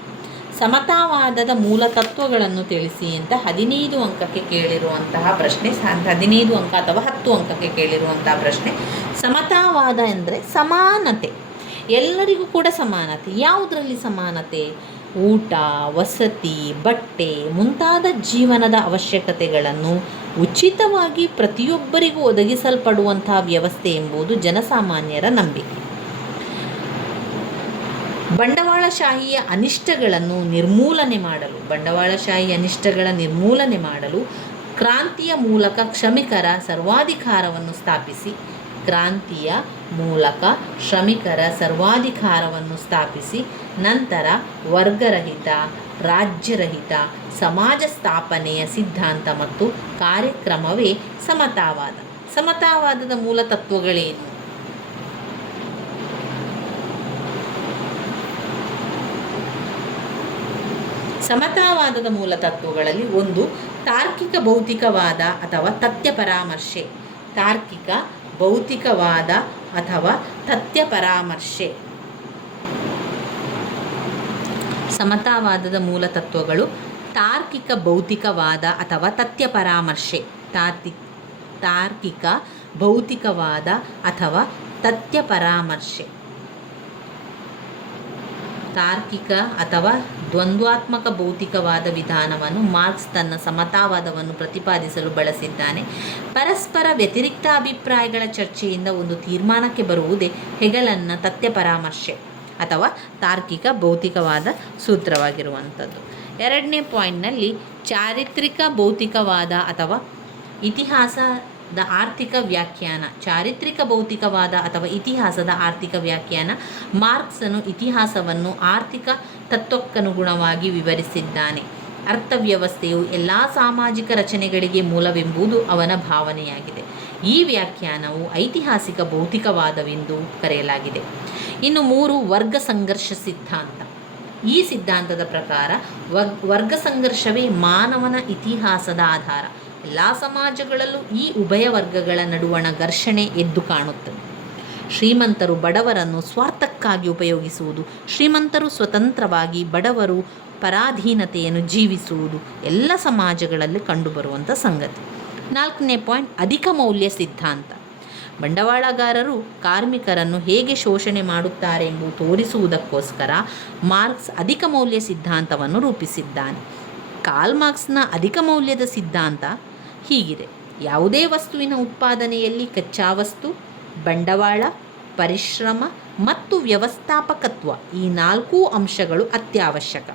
ಸಮತಾವಾದದ ಮೂಲ ತತ್ವಗಳನ್ನು ತಿಳಿಸಿ ಅಂತ 15 ಅಂಕಕ್ಕೆ ಕೇಳಿರುವಂತಹ ಪ್ರಶ್ನೆ, 15 ಅಂಕ ಅಥವಾ 10 ಅಂಕಕ್ಕೆ ಕೇಳಿರುವಂತಹ ಪ್ರಶ್ನೆ. ಸಮತಾವಾದ ಎಂದರೆ ಸಮಾನತೆ, ಎಲ್ಲರಿಗೂ ಕೂಡ ಸಮಾನತೆ. ಯಾವುದರಲ್ಲಿ ಸಮಾನತೆ? ಊಟ, ವಸತಿ, ಬಟ್ಟೆ ಮುಂತಾದ ಜೀವನದ ಅವಶ್ಯಕತೆಗಳನ್ನು ಉಚಿತವಾಗಿ ಪ್ರತಿಯೊಬ್ಬರಿಗೂ ಒದಗಿಸಲ್ಪಡುವಂತಹ ವ್ಯವಸ್ಥೆ ಎಂಬುದು ಜನಸಾಮಾನ್ಯರ ನಂಬಿಕೆ. ಬಂಡವಾಳಶಾಹಿಯ ಅನಿಷ್ಟಗಳನ್ನು ನಿರ್ಮೂಲನೆ ಮಾಡಲು ಕ್ರಾಂತಿಯ ಮೂಲಕ ಶ್ರಮಿಕರ ಸರ್ವಾಧಿಕಾರವನ್ನು ಸ್ಥಾಪಿಸಿ ನಂತರ ವರ್ಗರಹಿತ, ರಾಜ್ಯರಹಿತ ಸಮಾಜ ಸ್ಥಾಪನೆಯ ಸಿದ್ಧಾಂತ ಮತ್ತು ಕಾರ್ಯಕ್ರಮವೇ ಸಮತಾವಾದ. ಸಮತಾವಾದದ ಮೂಲ ತತ್ವಗಳೇನು? ಸಮತಾವಾದದ ಮೂಲ ತತ್ವಗಳಲ್ಲಿ 1 ತಾರ್ಕಿಕ ಭೌತಿಕವಾದ ಅಥವಾ ತಥ್ಯ ಪರಾಮರ್ಶೆ. ತಾರ್ಕಿಕ ಭೌತಿಕವಾದ ಅಥವಾ ತಥ್ಯ ಪರಾಮರ್ಶೆ. ಸಮತಾವಾದದ ಮೂಲ ತತ್ವಗಳು ತಾರ್ಕಿಕ ಭೌತಿಕವಾದ ಅಥವಾ ತಥ್ಯ ಪರಾಮರ್ಶೆ. ತಾರ್ಕಿಕ ಭೌತಿಕವಾದ ಅಥವಾ ತಥ್ಯ ಪರಾಮರ್ಶೆ. ತಾರ್ಕಿಕ ಅಥವಾ ದ್ವಂದ್ವಾತ್ಮಕ ಭೌತಿಕವಾದ ವಿಧಾನವನ್ನು ಮಾರ್ಕ್ಸ್ ತನ್ನ ಸಮತಾವಾದವನ್ನು ಪ್ರತಿಪಾದಿಸಲು ಬಳಸಿದ್ದಾನೆ. ಪರಸ್ಪರ ವ್ಯತಿರಿಕ್ತ ಅಭಿಪ್ರಾಯಗಳ ಚರ್ಚೆಯಿಂದ ಒಂದು ತೀರ್ಮಾನಕ್ಕೆ ಬರುವುದೇ ಹೆಗಲನ್ನ ತಥ್ಯ ಪರಾಮರ್ಶೆ ಅಥವಾ ತಾರ್ಕಿಕ ಭೌತಿಕವಾದ ಸೂತ್ರವಾಗಿರುವಂಥದ್ದು. 2ನೇ ಪಾಯಿಂಟ್ನಲ್ಲಿ ಚಾರಿತ್ರಿಕ ಭೌತಿಕವಾದ ಅಥವಾ ಇತಿಹಾಸದ ಆರ್ಥಿಕ ವ್ಯಾಖ್ಯಾನ. ಚಾರಿತ್ರಿಕ ಭೌತಿಕವಾದ ಅಥವಾ ಇತಿಹಾಸದ ಆರ್ಥಿಕ ವ್ಯಾಖ್ಯಾನ. ಮಾರ್ಕ್ಸನು ಇತಿಹಾಸವನ್ನು ಆರ್ಥಿಕ ತತ್ವಕ್ಕನುಗುಣವಾಗಿ ವಿವರಿಸಿದ್ದಾನೆ. ಅರ್ಥವ್ಯವಸ್ಥೆಯು ಎಲ್ಲ ಸಾಮಾಜಿಕ ರಚನೆಗಳಿಗೆ ಮೂಲವೆಂಬುದು ಅವನ ಭಾವನೆಯಾಗಿದೆ. ಈ ವ್ಯಾಖ್ಯಾನವು ಐತಿಹಾಸಿಕ ಭೌತಿಕವಾದವೆಂದು ಕರೆಯಲಾಗಿದೆ. ಇನ್ನು 3 ವರ್ಗ ಸಂಘರ್ಷ ಸಿದ್ಧಾಂತ. ಈ ಸಿದ್ಧಾಂತದ ಪ್ರಕಾರ ವರ್ಗ ಸಂಘರ್ಷವೇ ಮಾನವನ ಇತಿಹಾಸದ ಆಧಾರ. ಎಲ್ಲ ಸಮಾಜಗಳಲ್ಲೂ ಈ ಉಭಯ ವರ್ಗಗಳ ನಡುವಣ ಘರ್ಷಣೆ ಎದ್ದು ಕಾಣುತ್ತದೆ. ಶ್ರೀಮಂತರು ಬಡವರನ್ನು ಸ್ವಾರ್ಥಕ್ಕಾಗಿ ಉಪಯೋಗಿಸುವುದು, ಶ್ರೀಮಂತರು ಸ್ವತಂತ್ರವಾಗಿ, ಬಡವರು ಪರಾಧೀನತೆಯನ್ನು ಜೀವಿಸುವುದು ಎಲ್ಲ ಸಮಾಜಗಳಲ್ಲಿ ಕಂಡುಬರುವಂಥ ಸಂಗತಿ. 4ನೇ ಪಾಯಿಂಟ್ ಅಧಿಕ ಮೌಲ್ಯ ಸಿದ್ಧಾಂತ. ಬಂಡವಾಳಗಾರರು ಕಾರ್ಮಿಕರನ್ನು ಹೇಗೆ ಶೋಷಣೆ ಮಾಡುತ್ತಾರೆ ಎಂಬುದು ತೋರಿಸುವುದಕ್ಕೋಸ್ಕರ ಮಾರ್ಕ್ಸ್ ಅಧಿಕ ಮೌಲ್ಯ ಸಿದ್ಧಾಂತವನ್ನು ರೂಪಿಸಿದ್ದಾನೆ. ಕಾರ್ಲ್ ಮಾರ್ಕ್ಸ್ನ ಅಧಿಕ ಮೌಲ್ಯದ ಸಿದ್ಧಾಂತ ಹೀಗಿದೆ: ಯಾವುದೇ ವಸ್ತುವಿನ ಉತ್ಪಾದನೆಯಲ್ಲಿ ಕಚ್ಚಾ ವಸ್ತು, ಬಂಡವಾಳ, ಪರಿಶ್ರಮ ಮತ್ತು ವ್ಯವಸ್ಥಾಪಕತ್ವ ಈ 4 ಅಂಶಗಳು ಅತ್ಯವಶ್ಯಕ.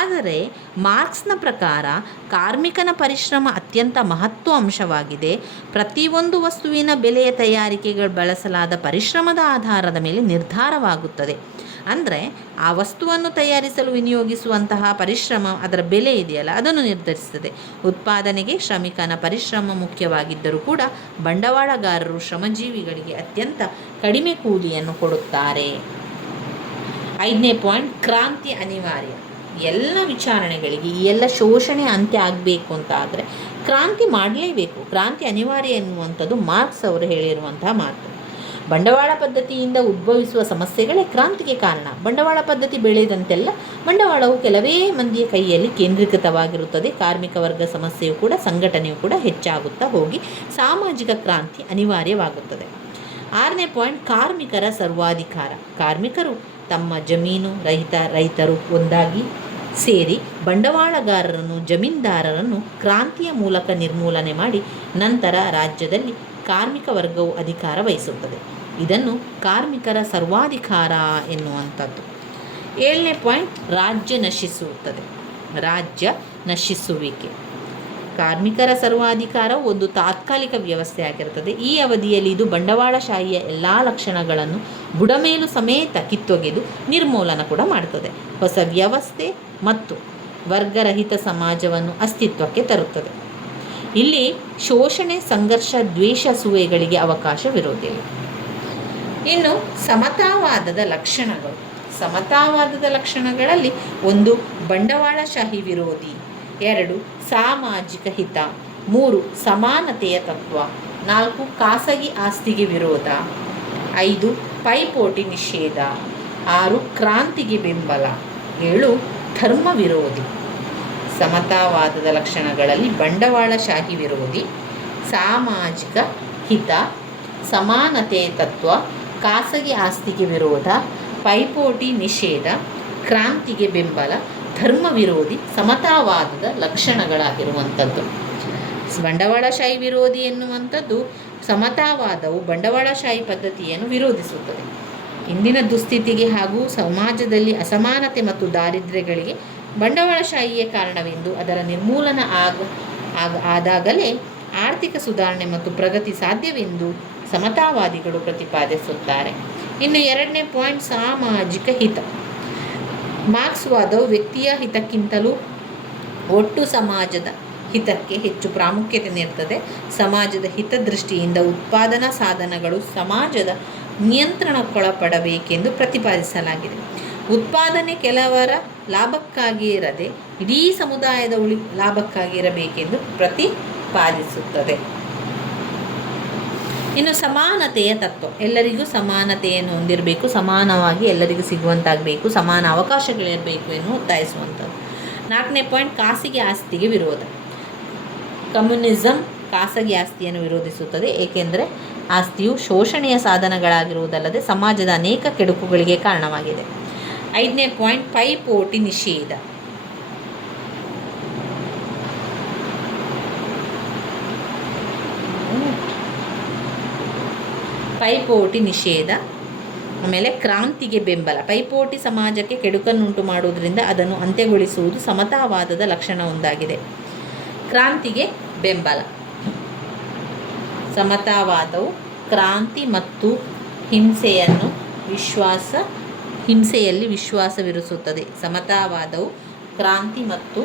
ಆದರೆ ಮಾರ್ಕ್ಸ್ನ ಪ್ರಕಾರ ಕಾರ್ಮಿಕನ ಪರಿಶ್ರಮ ಅತ್ಯಂತ ಮಹತ್ವ ಅಂಶವಾಗಿದೆ. ಪ್ರತಿಯೊಂದು ವಸ್ತುವಿನ ಬೆಲೆಯ ತಯಾರಿಕೆಗಳು ಬಳಸಲಾದ ಪರಿಶ್ರಮದ ಆಧಾರದ ಮೇಲೆ ನಿರ್ಧಾರವಾಗುತ್ತದೆ. ಅಂದರೆ ಆ ವಸ್ತುವನ್ನು ತಯಾರಿಸಲು ವಿನಿಯೋಗಿಸುವಂತಹ ಪರಿಶ್ರಮ, ಅದರ ಬೆಲೆ ಇದೆಯಲ್ಲ, ಅದನ್ನು ನಿರ್ಧರಿಸುತ್ತದೆ. ಉತ್ಪಾದನೆಗೆ ಶ್ರಮಿಕನ ಪರಿಶ್ರಮ ಮುಖ್ಯವಾಗಿದ್ದರೂ ಕೂಡ ಬಂಡವಾಳಗಾರರು ಶ್ರಮಜೀವಿಗಳಿಗೆ ಅತ್ಯಂತ ಕಡಿಮೆ ಕೂಲಿಯನ್ನು ಕೊಡುತ್ತಾರೆ. 5ನೇ ಪಾಯಿಂಟ್, ಕ್ರಾಂತಿ ಅನಿವಾರ್ಯ. ಎಲ್ಲ ವಿಚಾರಣೆಗಳಿಗೆ ಈ ಎಲ್ಲ ಶೋಷಣೆ ಅಂತ್ಯ ಆಗಬೇಕು ಅಂತ ಆದರೆ ಕ್ರಾಂತಿ ಮಾಡಲೇಬೇಕು. ಕ್ರಾಂತಿ ಅನಿವಾರ್ಯ ಎನ್ನುವಂಥದ್ದು ಮಾರ್ಕ್ಸ್ ಅವರು ಹೇಳಿರುವಂತಹ ಮಾತು. ಬಂಡವಾಳ ಪದ್ಧತಿಯಿಂದ ಉದ್ಭವಿಸುವ ಸಮಸ್ಯೆಗಳೇ ಕ್ರಾಂತಿಗೆ ಕಾರಣ. ಬಂಡವಾಳ ಪದ್ಧತಿ ಬೆಳೆದಂತೆಲ್ಲ ಬಂಡವಾಳವು ಕೆಲವೇ ಮಂದಿಯ ಕೈಯಲ್ಲಿ ಕೇಂದ್ರೀಕೃತವಾಗಿರುತ್ತದೆ. ಕಾರ್ಮಿಕ ವರ್ಗ ಸಮಸ್ಯೆಯು ಕೂಡ, ಸಂಘಟನೆಯು ಕೂಡ ಹೆಚ್ಚಾಗುತ್ತಾ ಹೋಗಿ ಸಾಮಾಜಿಕ ಕ್ರಾಂತಿ ಅನಿವಾರ್ಯವಾಗುತ್ತದೆ. 6ನೇ ಪಾಯಿಂಟ್, ಕಾರ್ಮಿಕರ ಸರ್ವಾಧಿಕಾರ. ಕಾರ್ಮಿಕರು ತಮ್ಮ ಜಮೀನು ರೈತರು ಒಂದಾಗಿ ಸೇರಿ ಬಂಡವಾಳಗಾರರನ್ನು, ಜಮೀನ್ದಾರರನ್ನು ಕ್ರಾಂತಿಯ ಮೂಲಕ ನಿರ್ಮೂಲನೆ ಮಾಡಿ ನಂತರ ರಾಜ್ಯದಲ್ಲಿ ಕಾರ್ಮಿಕ ವರ್ಗವು ಅಧಿಕಾರ ವಹಿಸುತ್ತದೆ. ಇದನ್ನು ಕಾರ್ಮಿಕರ ಸರ್ವಾಧಿಕಾರ ಎನ್ನುವಂಥದ್ದು. 7ನೇ ಪಾಯಿಂಟ್, ರಾಜ್ಯ ನಶಿಸುತ್ತದೆ. ರಾಜ್ಯ ನಶಿಸುವಿಕೆ. ಕಾರ್ಮಿಕರ ಸರ್ವಾಧಿಕಾರವು ಒಂದು ತಾತ್ಕಾಲಿಕ ವ್ಯವಸ್ಥೆ ಆಗಿರುತ್ತದೆ. ಈ ಅವಧಿಯಲ್ಲಿ ಇದು ಬಂಡವಾಳಶಾಹಿಯ ಎಲ್ಲ ಲಕ್ಷಣಗಳನ್ನು ಬುಡಮೇಲು ಸಮೇತ ಕಿತ್ತೊಗೆದು ನಿರ್ಮೂಲನ ಕೂಡ ಮಾಡುತ್ತದೆ. ಹೊಸ ವ್ಯವಸ್ಥೆ ಮತ್ತು ವರ್ಗರಹಿತ ಸಮಾಜವನ್ನು ಅಸ್ತಿತ್ವಕ್ಕೆ ತರುತ್ತದೆ. ಇಲ್ಲಿ ಶೋಷಣೆ, ಸಂಘರ್ಷ, ದ್ವೇಷ, ಅಸೂಯೆಗಳಿಗೆ ಅವಕಾಶವಿರುವುದಿಲ್ಲ. ಇನ್ನು ಸಮತಾವಾದದ ಲಕ್ಷಣಗಳು. ಸಮತಾವಾದದ ಲಕ್ಷಣಗಳಲ್ಲಿ 1 ಬಂಡವಾಳಶಾಹಿ ವಿರೋಧಿ, 2 ಸಾಮಾಜಿಕ ಹಿತ, 3 ಸಮಾನತೆಯ ತತ್ವ, 4 ಖಾಸಗಿ ಆಸ್ತಿಗೆ ವಿರೋಧ, 5 ಪೈಪೋಟಿ ನಿಷೇಧ, 6 ಕ್ರಾಂತಿಗೆ ಬೆಂಬಲ, 7 ಧರ್ಮ ವಿರೋಧಿ. ಸಮತಾವಾದದ ಲಕ್ಷಣಗಳಲ್ಲಿ ಬಂಡವಾಳಶಾಹಿ ವಿರೋಧಿ, ಸಾಮಾಜಿಕ ಹಿತ, ಸಮಾನತೆಯ ತತ್ವ, ಖಾಸಗಿ ಆಸ್ತಿಗೆ ವಿರೋಧ, ಪೈಪೋಟಿ ನಿಷೇಧ, ಕ್ರಾಂತಿಗೆ ಬೆಂಬಲ, ಧರ್ಮ ವಿರೋಧಿ ಸಮತಾವಾದದ ಲಕ್ಷಣಗಳಾಗಿರುವಂಥದ್ದು. ಬಂಡವಾಳಶಾಹಿ ವಿರೋಧಿ ಎನ್ನುವಂಥದ್ದು, ಸಮತಾವಾದವು ಬಂಡವಾಳಶಾಹಿ ಪದ್ಧತಿಯನ್ನು ವಿರೋಧಿಸುತ್ತದೆ. ಇಂದಿನ ದುಸ್ಥಿತಿಗೆ ಹಾಗೂ ಸಮಾಜದಲ್ಲಿ ಅಸಮಾನತೆ ಮತ್ತು ದಾರಿದ್ರ್ಯಗಳಿಗೆ ಬಂಡವಾಳಶಾಹಿಯೇ ಕಾರಣವೆಂದು, ಅದರ ನಿರ್ಮೂಲನ ಆದಾಗಲೇ ಆರ್ಥಿಕ ಸುಧಾರಣೆ ಮತ್ತು ಪ್ರಗತಿ ಸಾಧ್ಯವೆಂದು ಸಮತಾವಾದಿಗಳು ಪ್ರತಿಪಾದಿಸುತ್ತಾರೆ. ಇನ್ನು 2ನೇ ಪಾಯಿಂಟ್, ಸಾಮಾಜಿಕ ಹಿತ. ಮಾರ್ಕ್ಸ್ವಾದವು ವ್ಯಕ್ತಿಯ ಹಿತಕ್ಕಿಂತಲೂ ಒಟ್ಟು ಸಮಾಜದ ಹಿತಕ್ಕೆ ಹೆಚ್ಚು ಪ್ರಾಮುಖ್ಯತೆ ನೀಡುತ್ತದೆ. ಸಮಾಜದ ಹಿತದೃಷ್ಟಿಯಿಂದ ಉತ್ಪಾದನಾ ಸಾಧನಗಳು ಸಮಾಜದ ನಿಯಂತ್ರಣಕ್ಕೊಳಪಡಬೇಕೆಂದು ಪ್ರತಿಪಾದಿಸಲಾಗಿದೆ. ಉತ್ಪಾದನೆ ಕೆಲವರ ಲಾಭಕ್ಕಾಗಿ ಇರದೆ ಇಡೀ ಸಮುದಾಯದ ಲಾಭಕ್ಕಾಗಿ ಇರಬೇಕೆಂದು ಪ್ರತಿಪಾದಿಸುತ್ತದೆ. ಇನ್ನು ಸಮಾನತೆಯ ತತ್ವ. ಎಲ್ಲರಿಗೂ ಸಮಾನತೆಯನ್ನು ಹೊಂದಿರಬೇಕು, ಸಮಾನವಾಗಿ ಎಲ್ಲರಿಗೂ ಸಿಗುವಂತಾಗಬೇಕು, ಸಮಾನ ಅವಕಾಶಗಳಿರಬೇಕು ಎನ್ನುವ ಒತ್ತಾಯಿಸುವಂಥದ್ದು. 4ನೇ ಪಾಯಿಂಟ್, ಖಾಸಗಿ ಆಸ್ತಿಗೆ ವಿರೋಧ. ಕಮ್ಯುನಿಸಂ ಖಾಸಗಿ ಆಸ್ತಿಯನ್ನು ವಿರೋಧಿಸುತ್ತದೆ, ಏಕೆಂದರೆ ಆಸ್ತಿಯು ಶೋಷಣೆಯ ಸಾಧನಗಳಾಗಿರುವುದಲ್ಲದೆ ಸಮಾಜದ ಅನೇಕ ಕೆಡುಕುಗಳಿಗೆ ಕಾರಣವಾಗಿದೆ. 5ನೇ ಪಾಯಿಂಟ್, ಪೈಪೋಟಿ ನಿಷೇಧ. ಪೈಪೋಟಿ ನಿಷೇಧ. ಆಮೇಲೆ ಕ್ರಾಂತಿಗೆ ಬೆಂಬಲ. ಪೈಪೋಟಿ ಸಮಾಜಕ್ಕೆ ಕೆಡುಕನ್ನುಂಟು ಮಾಡುವುದರಿಂದ ಅದನ್ನು ಅಂತ್ಯಗೊಳಿಸುವುದು ಸಮತಾವಾದದ ಲಕ್ಷಣ ಒಂದಾಗಿದೆ. ಕ್ರಾಂತಿಗೆ ಬೆಂಬಲ. ಸಮತಾವಾದವು ಕ್ರಾಂತಿ ಮತ್ತು ಹಿಂಸೆಯಲ್ಲಿ ವಿಶ್ವಾಸವಿರಿಸುತ್ತದೆ. ಸಮತಾವಾದವು ಕ್ರಾಂತಿ ಮತ್ತು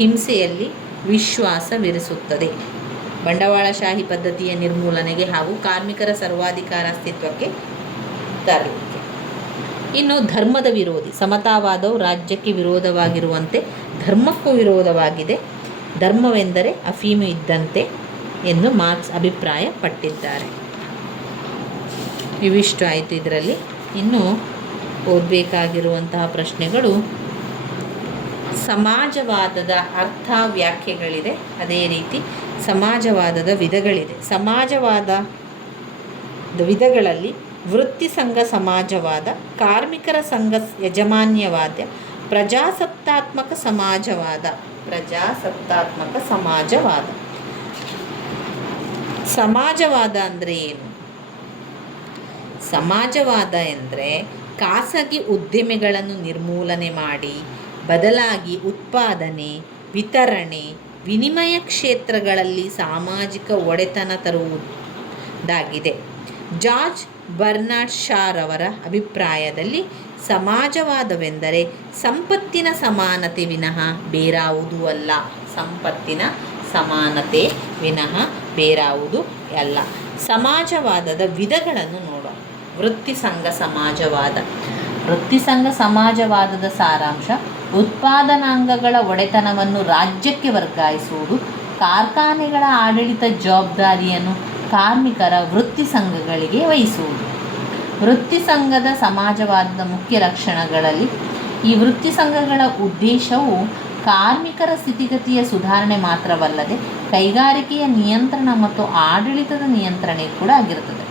ಹಿಂಸೆಯಲ್ಲಿ ವಿಶ್ವಾಸವಿರಿಸುತ್ತದೆ. ಬಂಡವಾಳಶಾಹಿ ಪದ್ಧತಿಯ ನಿರ್ಮೂಲನೆಗೆ ಹಾಗೂ ಕಾರ್ಮಿಕರ ಸರ್ವಾಧಿಕಾರ ಅಸ್ತಿತ್ವಕ್ಕೆ ತರಲಿಕ್ಕೆ. ಇನ್ನು ಧರ್ಮದ ವಿರೋಧಿ. ಸಮತಾವಾದವು ರಾಜ್ಯಕ್ಕೆ ವಿರೋಧವಾಗಿರುವಂತೆ ಧರ್ಮಕ್ಕೂ ವಿರೋಧವಾಗಿದೆ. ಧರ್ಮವೆಂದರೆ ಅಫೀಮು ಇದ್ದಂತೆ ಎಂದು ಮಾರ್ಕ್ಸ್ ಅಭಿಪ್ರಾಯಪಟ್ಟಿದ್ದಾರೆ. ಇವಿಷ್ಟು ಆಯಿತು. ಇದರಲ್ಲಿ ಇನ್ನು ಓದಬೇಕಾಗಿರುವಂತಹ ಪ್ರಶ್ನೆಗಳು, ಸಮಾಜವಾದದ ಅರ್ಥ ವ್ಯಾಖ್ಯೆಗಳಿದೆ, ಅದೇ ರೀತಿ ಸಮಾಜವಾದದ ವಿಧಗಳಿದೆ. ಸಮಾಜವಾದದ ವಿಧಗಳಲ್ಲಿ ವೃತ್ತಿ ಸಂಘ ಸಮಾಜವಾದ, ಕಾರ್ಮಿಕರ ಸಂಘ ಯಜಮಾನ್ಯವಾದ, ಪ್ರಜಾಸತ್ತಾತ್ಮಕ ಸಮಾಜವಾದ. ಸಮಾಜವಾದ ಅಂದರೆ ಏನು? ಸಮಾಜವಾದ ಎಂದರೆ ಖಾಸಗಿ ಉದ್ದಿಮೆಗಳನ್ನು ನಿರ್ಮೂಲನೆ ಮಾಡಿ ಬದಲಾಗಿ ಉತ್ಪಾದನೆ, ವಿತರಣೆ, ವಿನಿಮಯ ಕ್ಷೇತ್ರಗಳಲ್ಲಿ ಸಾಮಾಜಿಕ ಒಡೆತನ ತರುವುದಾಗಿದೆ. ಜಾರ್ಜ್ ಬರ್ನಾರ್ಡ್ ಶಾರವರ ಅಭಿಪ್ರಾಯದಲ್ಲಿ ಸಮಾಜವಾದವೆಂದರೆ ಸಂಪತ್ತಿನ ಸಮಾನತೆ ವಿನಃ ಬೇರಾವುದೂ ಅಲ್ಲ. ಸಂಪತ್ತಿನ ಸಮಾನತೆ ವಿನಃ ಬೇರಾವುದೂ ಅಲ್ಲ. ಸಮಾಜವಾದದ ವಿಧಗಳನ್ನು ನೋಡೋಣ. ವೃತ್ತಿಸಂಘ ಸಮಾಜವಾದ. ವೃತ್ತಿಸಂಘ ಸಮಾಜವಾದದ ಸಾರಾಂಶ ಉತ್ಪಾದನಾಂಗಗಳ ಒಡೆತನವನ್ನು ರಾಜ್ಯಕ್ಕೆ ವರ್ಗಾಯಿಸುವುದು, ಕಾರ್ಖಾನೆಗಳ ಆಡಳಿತ ಜವಾಬ್ದಾರಿಯನ್ನು ಕಾರ್ಮಿಕರ ವೃತ್ತಿ ಸಂಘಗಳಿಗೆ ವಹಿಸುವುದು. ವೃತ್ತಿಸಂಘದ ಸಮಾಜವಾದದ ಮುಖ್ಯ ಲಕ್ಷಣಗಳಲ್ಲಿ ಈ ವೃತ್ತಿ ಸಂಘಗಳ ಉದ್ದೇಶವು ಕಾರ್ಮಿಕರ ಸ್ಥಿತಿಗತಿಯ ಸುಧಾರಣೆ ಮಾತ್ರವಲ್ಲದೆ ಕೈಗಾರಿಕೆಯ ನಿಯಂತ್ರಣ ಮತ್ತು ಆಡಳಿತದ ನಿಯಂತ್ರಣೆ ಕೂಡ ಆಗಿರುತ್ತದೆ.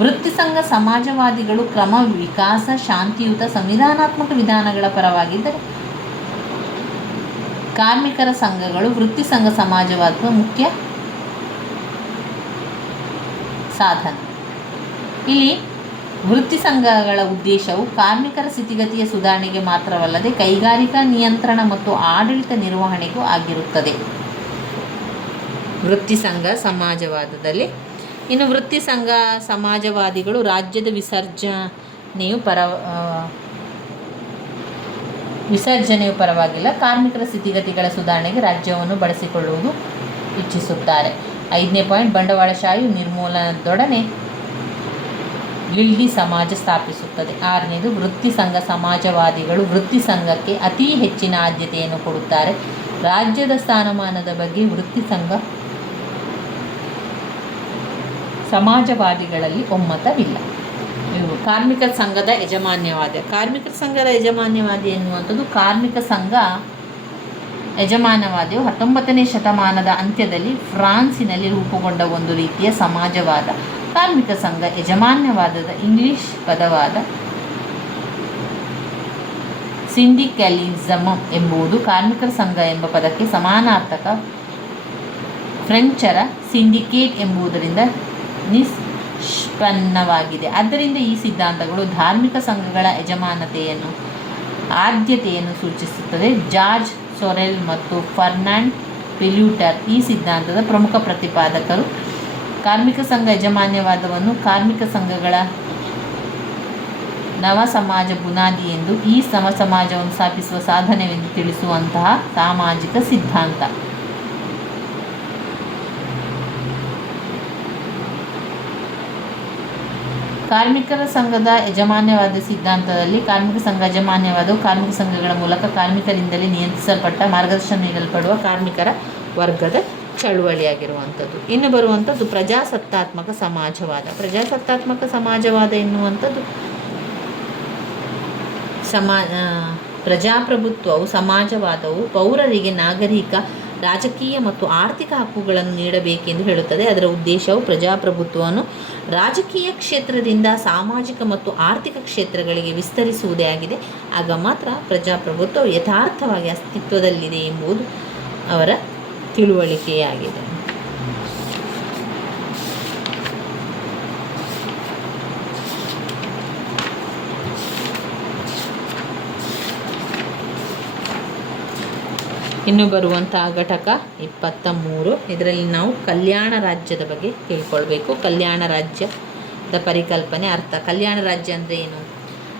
ವೃತ್ತಿಸಂಘ ಸಮಾಜವಾದಿಗಳು ಕ್ರಮ, ವಿಕಾಸ, ಶಾಂತಿಯುತ, ಸಂವಿಧಾನಾತ್ಮಕ ವಿಧಾನಗಳ ಪರವಾಗಿದ್ದರೆ ಕಾರ್ಮಿಕರ ಸಂಘಗಳು ವೃತ್ತಿಸಂಘ ಸಮಾಜವಾದದ ಮುಖ್ಯ ಸಾಧನ. ಇಲ್ಲಿ ವೃತ್ತಿ ಸಂಘಗಳ ಉದ್ದೇಶವು ಕಾರ್ಮಿಕರ ಸ್ಥಿತಿಗತಿಯ ಸುಧಾರಣೆಗೆ ಮಾತ್ರವಲ್ಲದೆ ಕೈಗಾರಿಕಾ ನಿಯಂತ್ರಣ ಮತ್ತು ಆಡಳಿತ ನಿರ್ವಹಣೆಗೂ ಆಗಿರುತ್ತದೆ. ವೃತ್ತಿಸಂಘ ಸಮಾಜವಾದದಲ್ಲಿ ಇನ್ನು ವೃತ್ತಿಸಂಘ ಸಮಾಜವಾದಿಗಳು ರಾಜ್ಯದ ವಿಸರ್ಜನೆಯು ಪರವಾಗಿಲ್ಲ, ಕಾರ್ಮಿಕರ ಸ್ಥಿತಿಗತಿಗಳ ಸುಧಾರಣೆಗೆ ರಾಜ್ಯವನ್ನು ಬಳಸಿಕೊಳ್ಳುವುದು ಇಚ್ಛಿಸುತ್ತಾರೆ. 5ನೇ ಪಾಯಿಂಟ್, ಬಂಡವಾಳಶಾಹಿ ನಿರ್ಮೂಲನದೊಡನೆ ಗಿಲ್ಡಿ ಸಮಾಜ ಸ್ಥಾಪಿಸುತ್ತದೆ. 6ನೇದು, ವೃತ್ತಿಸಂಘ ಸಮಾಜವಾದಿಗಳು ವೃತ್ತಿಸಂಘಕ್ಕೆ ಅತಿ ಹೆಚ್ಚಿನ ಆದ್ಯತೆಯನ್ನು ಕೊಡುತ್ತಾರೆ. ರಾಜ್ಯದ ಸ್ಥಾನಮಾನದ ಬಗ್ಗೆ ವೃತ್ತಿಸಂಘ ಸಮಾಜವಾದಿಗಳಲ್ಲಿ ಒಮ್ಮತವಿಲ್ಲ. ಇವು ಕಾರ್ಮಿಕ ಸಂಘದ ಯಜಮಾನ್ಯವಾದ. ಕಾರ್ಮಿಕ ಸಂಘದ ಯಜಮಾನ್ಯವಾದಿ ಎನ್ನುವಂಥದ್ದು, ಕಾರ್ಮಿಕ ಸಂಘ ಯಜಮಾನವಾದಿಯು 19ನೇ ಶತಮಾನದ ಅಂತ್ಯದಲ್ಲಿ ಫ್ರಾನ್ಸಿನಲ್ಲಿ ರೂಪುಗೊಂಡ ಒಂದು ರೀತಿಯ ಸಮಾಜವಾದ. ಕಾರ್ಮಿಕ ಸಂಘ ಯಜಮಾನ್ಯವಾದದ ಇಂಗ್ಲಿಷ್ ಪದವಾದ ಸಿಂಡಿಕಲಿಸಮ್ ಎಂಬುದು ಕಾರ್ಮಿಕರ ಸಂಘ ಎಂಬ ಪದಕ್ಕೆ ಸಮಾನಾರ್ಥಕ ಫ್ರೆಂಚರ ಸಿಂಡಿಕೇಟ್ ಎಂಬುದರಿಂದ ನಿಷ್ಪನ್ನವಾಗಿದೆ. ಆದ್ದರಿಂದ ಈ ಸಿದ್ಧಾಂತಗಳು ಧಾರ್ಮಿಕ ಸಂಘಗಳ ಆದ್ಯತೆಯನ್ನು ಸೂಚಿಸುತ್ತದೆ. ಜಾರ್ಜ್ ಸೊರೆಲ್ ಮತ್ತು ಫರ್ನಾಂಡ್ ಪೆಲ್ಯೂಟರ್ ಈ ಸಿದ್ಧಾಂತದ ಪ್ರಮುಖ ಪ್ರತಿಪಾದಕರು. ಕಾರ್ಮಿಕ ಸಂಘ ಯಜಮಾನ್ಯವಾದವನ್ನು ಕಾರ್ಮಿಕ ಸಂಘಗಳ ನವ ಸಮಾಜ ಬುನಾದಿ ಎಂದು, ಈ ನವ ಸಮಾಜವನ್ನು ಸ್ಥಾಪಿಸುವ ಸಾಧನವೆಂದು ತಿಳಿಸುವಂತಹ ಸಾಮಾಜಿಕ ಸಿದ್ಧಾಂತ. ಕಾರ್ಮಿಕರ ಸಂಘದ ಯಜಮಾನ್ಯವಾದ ಸಿದ್ಧಾಂತದಲ್ಲಿ ಕಾರ್ಮಿಕ ಸಂಘ ಯಜಮಾನ್ಯವಾದವು ಕಾರ್ಮಿಕ ಸಂಘಗಳ ಮೂಲಕ ಕಾರ್ಮಿಕರಿಂದಲೇ ನಿಯಂತ್ರಿಸಲ್ಪಟ್ಟ, ಮಾರ್ಗದರ್ಶನ ನೀಡಲ್ಪಡುವ ಕಾರ್ಮಿಕರ ವರ್ಗದ ಚಳುವಳಿಯಾಗಿರುವಂಥದ್ದು. ಇನ್ನು ಬರುವಂಥದ್ದು ಪ್ರಜಾಸತ್ತಾತ್ಮಕ ಸಮಾಜವಾದ. ಪ್ರಜಾಸತ್ತಾತ್ಮಕ ಸಮಾಜವಾದ ಎನ್ನುವಂಥದ್ದು ಪ್ರಜಾಪ್ರಭುತ್ವವು ಸಮಾಜವಾದವು ಪೌರರಿಗೆ ನಾಗರಿಕ, ರಾಜಕೀಯ ಮತ್ತು ಆರ್ಥಿಕ ಹಕ್ಕುಗಳನ್ನು ನೀಡಬೇಕೆಂದು ಹೇಳುತ್ತದೆ. ಅದರ ಉದ್ದೇಶವು ಪ್ರಜಾಪ್ರಭುತ್ವವನ್ನು ರಾಜಕೀಯ ಕ್ಷೇತ್ರದಿಂದ ಸಾಮಾಜಿಕ ಮತ್ತು ಆರ್ಥಿಕ ಕ್ಷೇತ್ರಗಳಿಗೆ ವಿಸ್ತರಿಸುವುದೇ ಆಗಿದೆ. ಆಗ ಮಾತ್ರ ಪ್ರಜಾಪ್ರಭುತ್ವವು ಯಥಾರ್ಥವಾಗಿ ಅಸ್ತಿತ್ವದಲ್ಲಿದೆ ಎಂಬುದು ಅವರ ತಿಳುವಳಿಕೆಯಾಗಿದೆ. ಇನ್ನು ಬರುವಂತಹ ಘಟಕ 23. ಇದರಲ್ಲಿ ನಾವು ಕಲ್ಯಾಣ ರಾಜ್ಯದ ಬಗ್ಗೆ ತಿಳ್ಕೊಳ್ಬೇಕು. ಕಲ್ಯಾಣ ರಾಜ್ಯದ ಪರಿಕಲ್ಪನೆ, ಅರ್ಥ. ಕಲ್ಯಾಣ ರಾಜ್ಯ ಅಂದರೆ ಏನು?